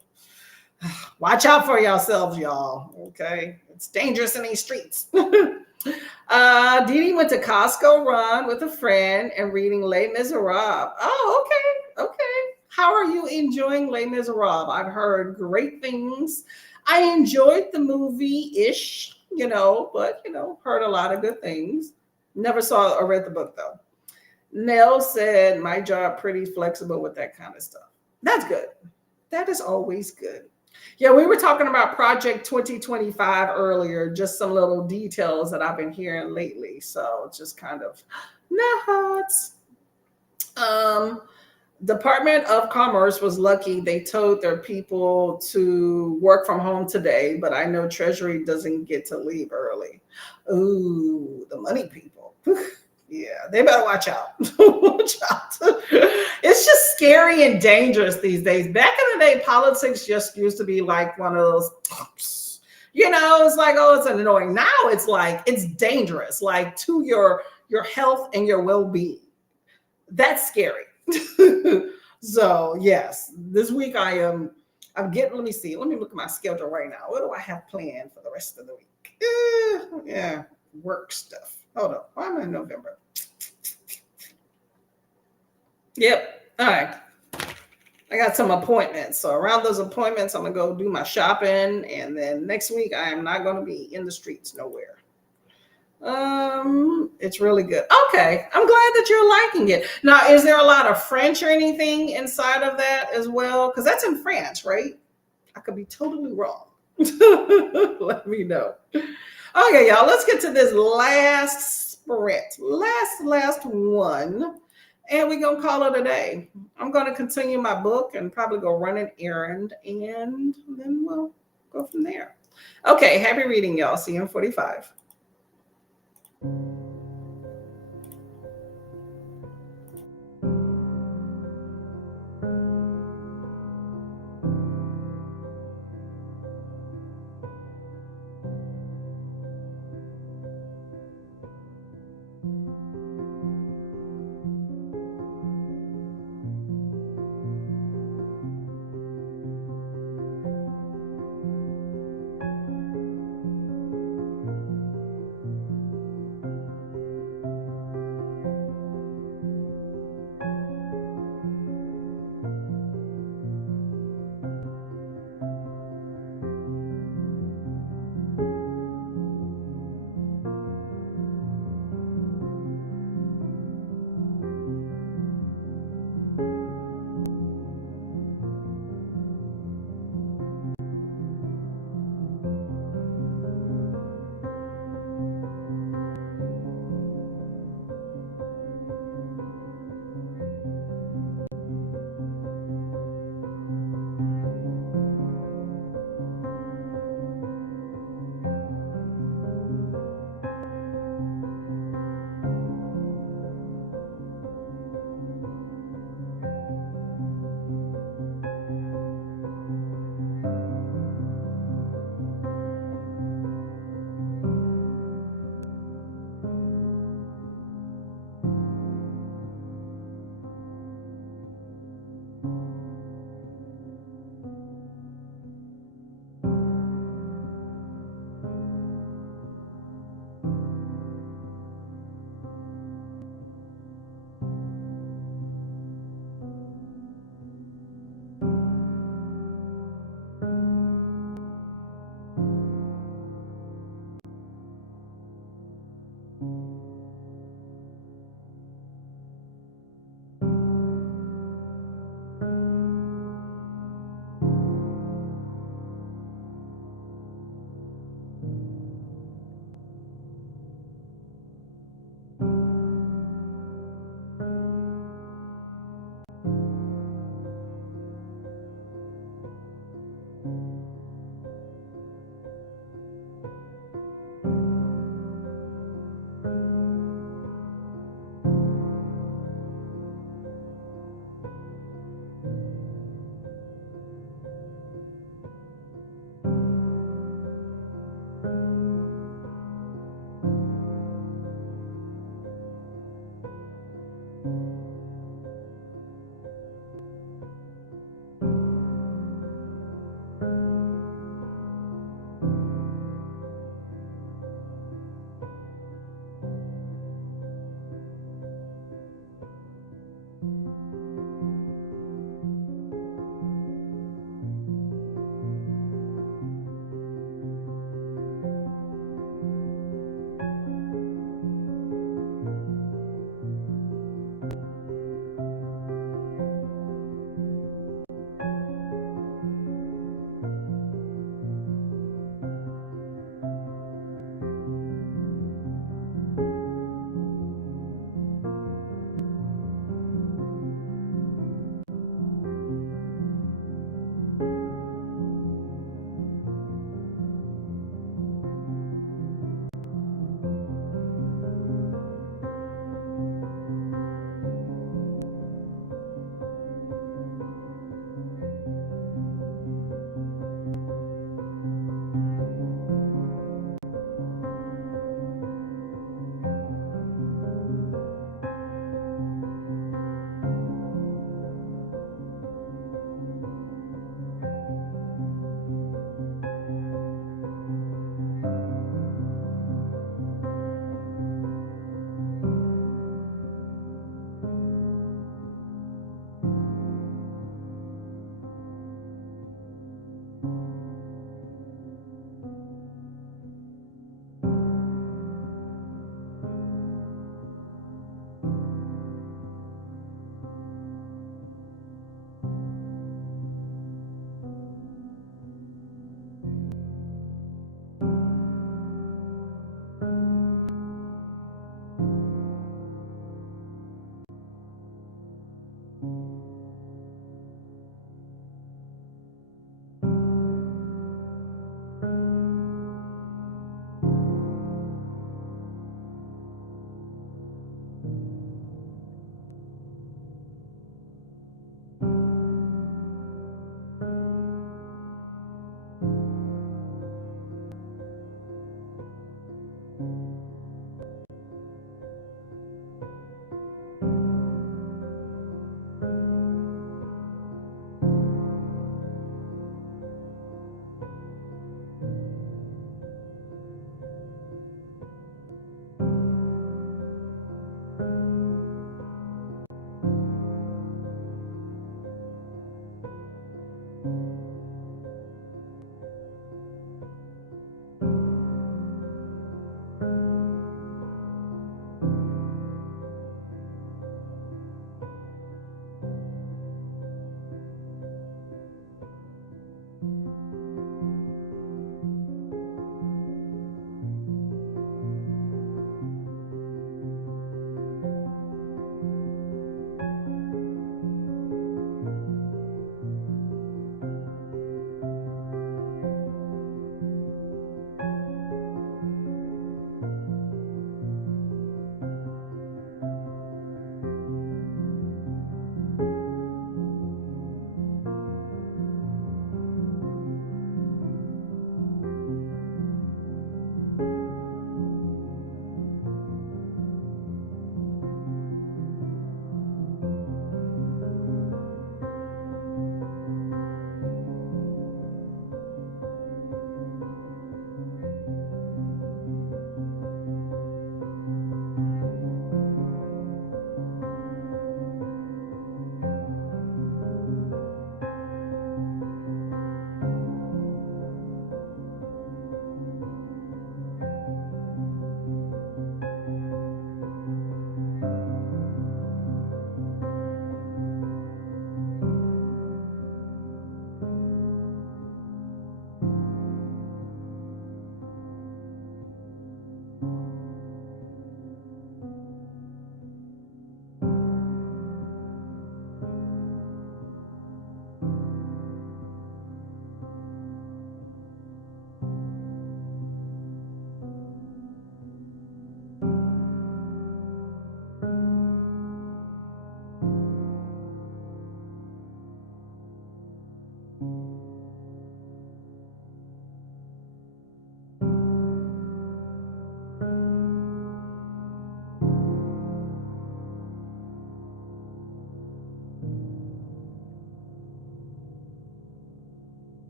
watch out for yourselves, y'all. Okay, it's dangerous in these streets. Dee Dee went to Costco run with a friend and reading Les Miserables. Oh, okay. How are you enjoying Les Miserables? I've heard great things. I enjoyed the movie-ish, you know, but, you know, heard a lot of good things. Never saw or read the book though. Nell said, my job pretty flexible with that kind of stuff. That's good. That is always good. Yeah, we were talking about Project 2025 earlier, just some little details that I've been hearing lately. So just kind of nuts. Department of Commerce was lucky they told their people to work from home today, but I know Treasury doesn't get to leave early. Ooh, the money people. Yeah, they better watch out. Watch out. It's just scary and dangerous these days. Back in the day, politics just used to be like one of those, it's like, oh, it's annoying. Now it's like it's dangerous, like to your health and your well-being. That's scary. So yes, this week I'm getting, let me see. Let me look at my schedule right now. What do I have planned for the rest of the week? Yeah, work stuff. Hold on. Why am I in November? Yep. All right. I got some appointments. So around those appointments, I'm gonna go do my shopping. And then next week I am not gonna be in the streets nowhere. It's really good. Okay. I'm glad that you're liking it. Now, is there a lot of French or anything inside of that as well? Because that's in France, right? I could be totally wrong. Let me know. Okay, y'all, let's get to this last sprint. Last one. And we're going to call it a day. I'm going to continue my book and probably go run an errand, and then we'll go from there. Okay, happy reading, y'all. See you in 45.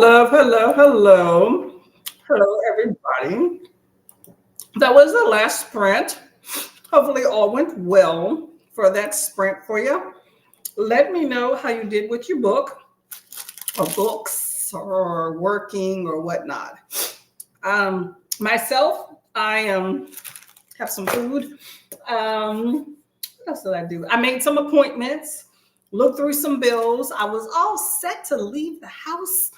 Hello, hello, hello. Hello, everybody. That was the last sprint. Hopefully, all went well for that sprint for you. Let me know how you did with your book or books or working or whatnot. Myself, I have some food. What else did I do? I made some appointments, looked through some bills. I was all set to leave the house,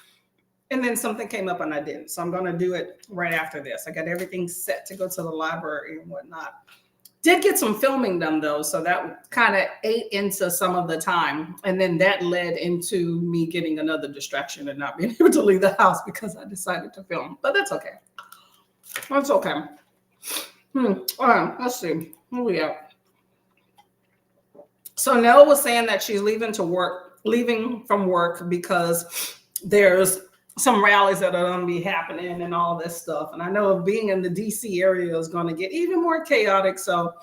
and then something came up and I didn't. So I'm going to do it right after this. I got everything set to go to the library and whatnot. Did get some filming done though, so that kind of ate into some of the time. And then that led into me getting another distraction and not being able to leave the house because I decided to film. But that's okay. That's okay. All right, let's see. Where we at? So Nell was saying that she's leaving from work because there's some rallies that are going to be happening and all this stuff. And I know being in the DC area is going to get even more chaotic. So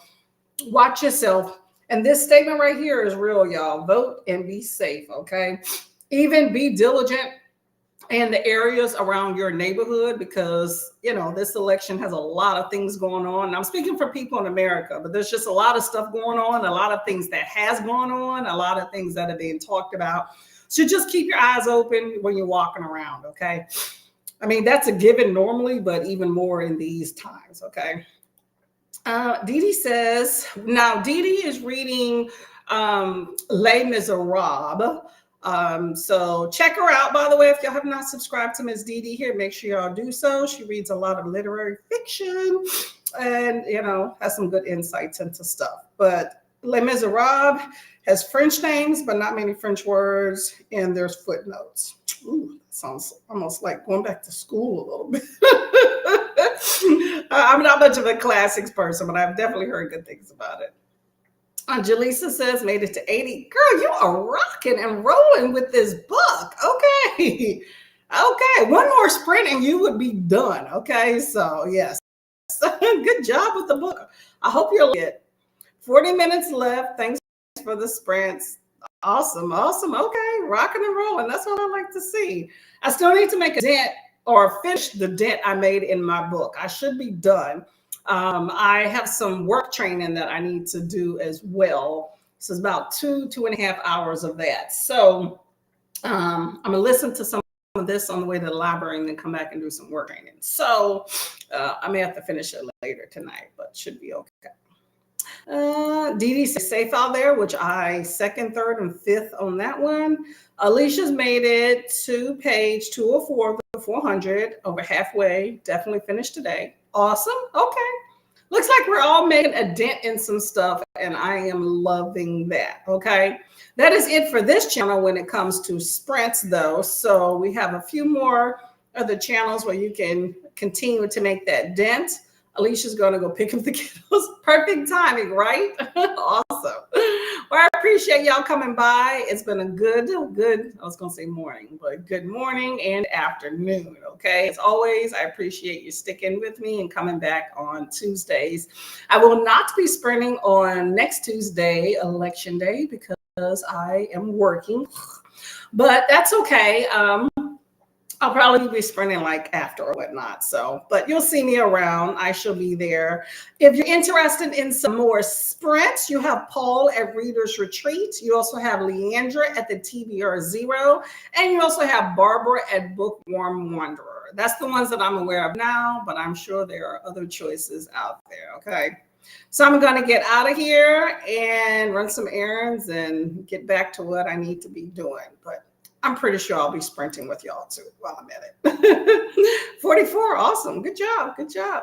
watch yourself. And this statement right here is real, y'all. Vote and be safe, okay? Even be diligent in the areas around your neighborhood because, you know, this election has a lot of things going on. And I'm speaking for people in America, but there's just a lot of stuff going on, a lot of things that has gone on, a lot of things that are being talked about. So just keep your eyes open when you're walking around, okay? I mean, that's a given normally, but even more in these times, okay? Dee Dee says, now Dee Dee is reading Les Miserables. So check her out, by the way. If y'all have not subscribed to Miss Dee Dee here, make sure y'all do so. She reads a lot of literary fiction and, you know, has some good insights into stuff. But Les Miserables has French names, but not many French words, and there's footnotes. Ooh, that sounds almost like going back to school a little bit. I'm not much of a classics person, but I've definitely heard good things about it. Angelisa says, made it to 80. Girl, you are rocking and rolling with this book. Okay. Okay. One more sprint and you would be done. Okay. So, yes. Good job with the book. I hope you'll get it. 40 minutes left. Thanks for the sprints. Awesome. Awesome. Okay. Rocking and rolling. That's what I like to see. I still need to make a dent or finish the dent I made in my book. I should be done. I have some work training that I need to do as well. So it's about 2.5 hours of that. So I'm going to listen to some of this on the way to the library and then come back and do some work training. So I may have to finish it later tonight, but should be okay. Dee Dee says safe out there, which I second, third, and fifth on that one. Alicia's made it to page 204 of the 400, over halfway. Definitely finished today. Awesome. Okay. Looks like we're all making a dent in some stuff, and I am loving that. Okay. That is it for this channel when it comes to sprints, though. So we have a few more other channels where you can continue to make that dent. Alicia's going to go pick up the kiddos. Perfect timing, right? Awesome. Well, I appreciate y'all coming by. It's been a good, I was going to say morning, but good morning and afternoon, okay? As always, I appreciate you sticking with me and coming back on Tuesdays. I will not be sprinting on next Tuesday, Election Day, because I am working, but that's okay. I'll probably be sprinting like after or whatnot. So, but you'll see me around. I shall be there. If you're interested in some more sprints, you have Paul at Reader's Retreat. You also have Leandra at the TBR Zero. And you also have Barbara at Bookworm Wanderer. That's the ones that I'm aware of now, but I'm sure there are other choices out there. Okay. So I'm going to get out of here and run some errands and get back to what I need to be doing. But I'm pretty sure I'll be sprinting with y'all too while I'm at it. 44, awesome. Good job. Good job.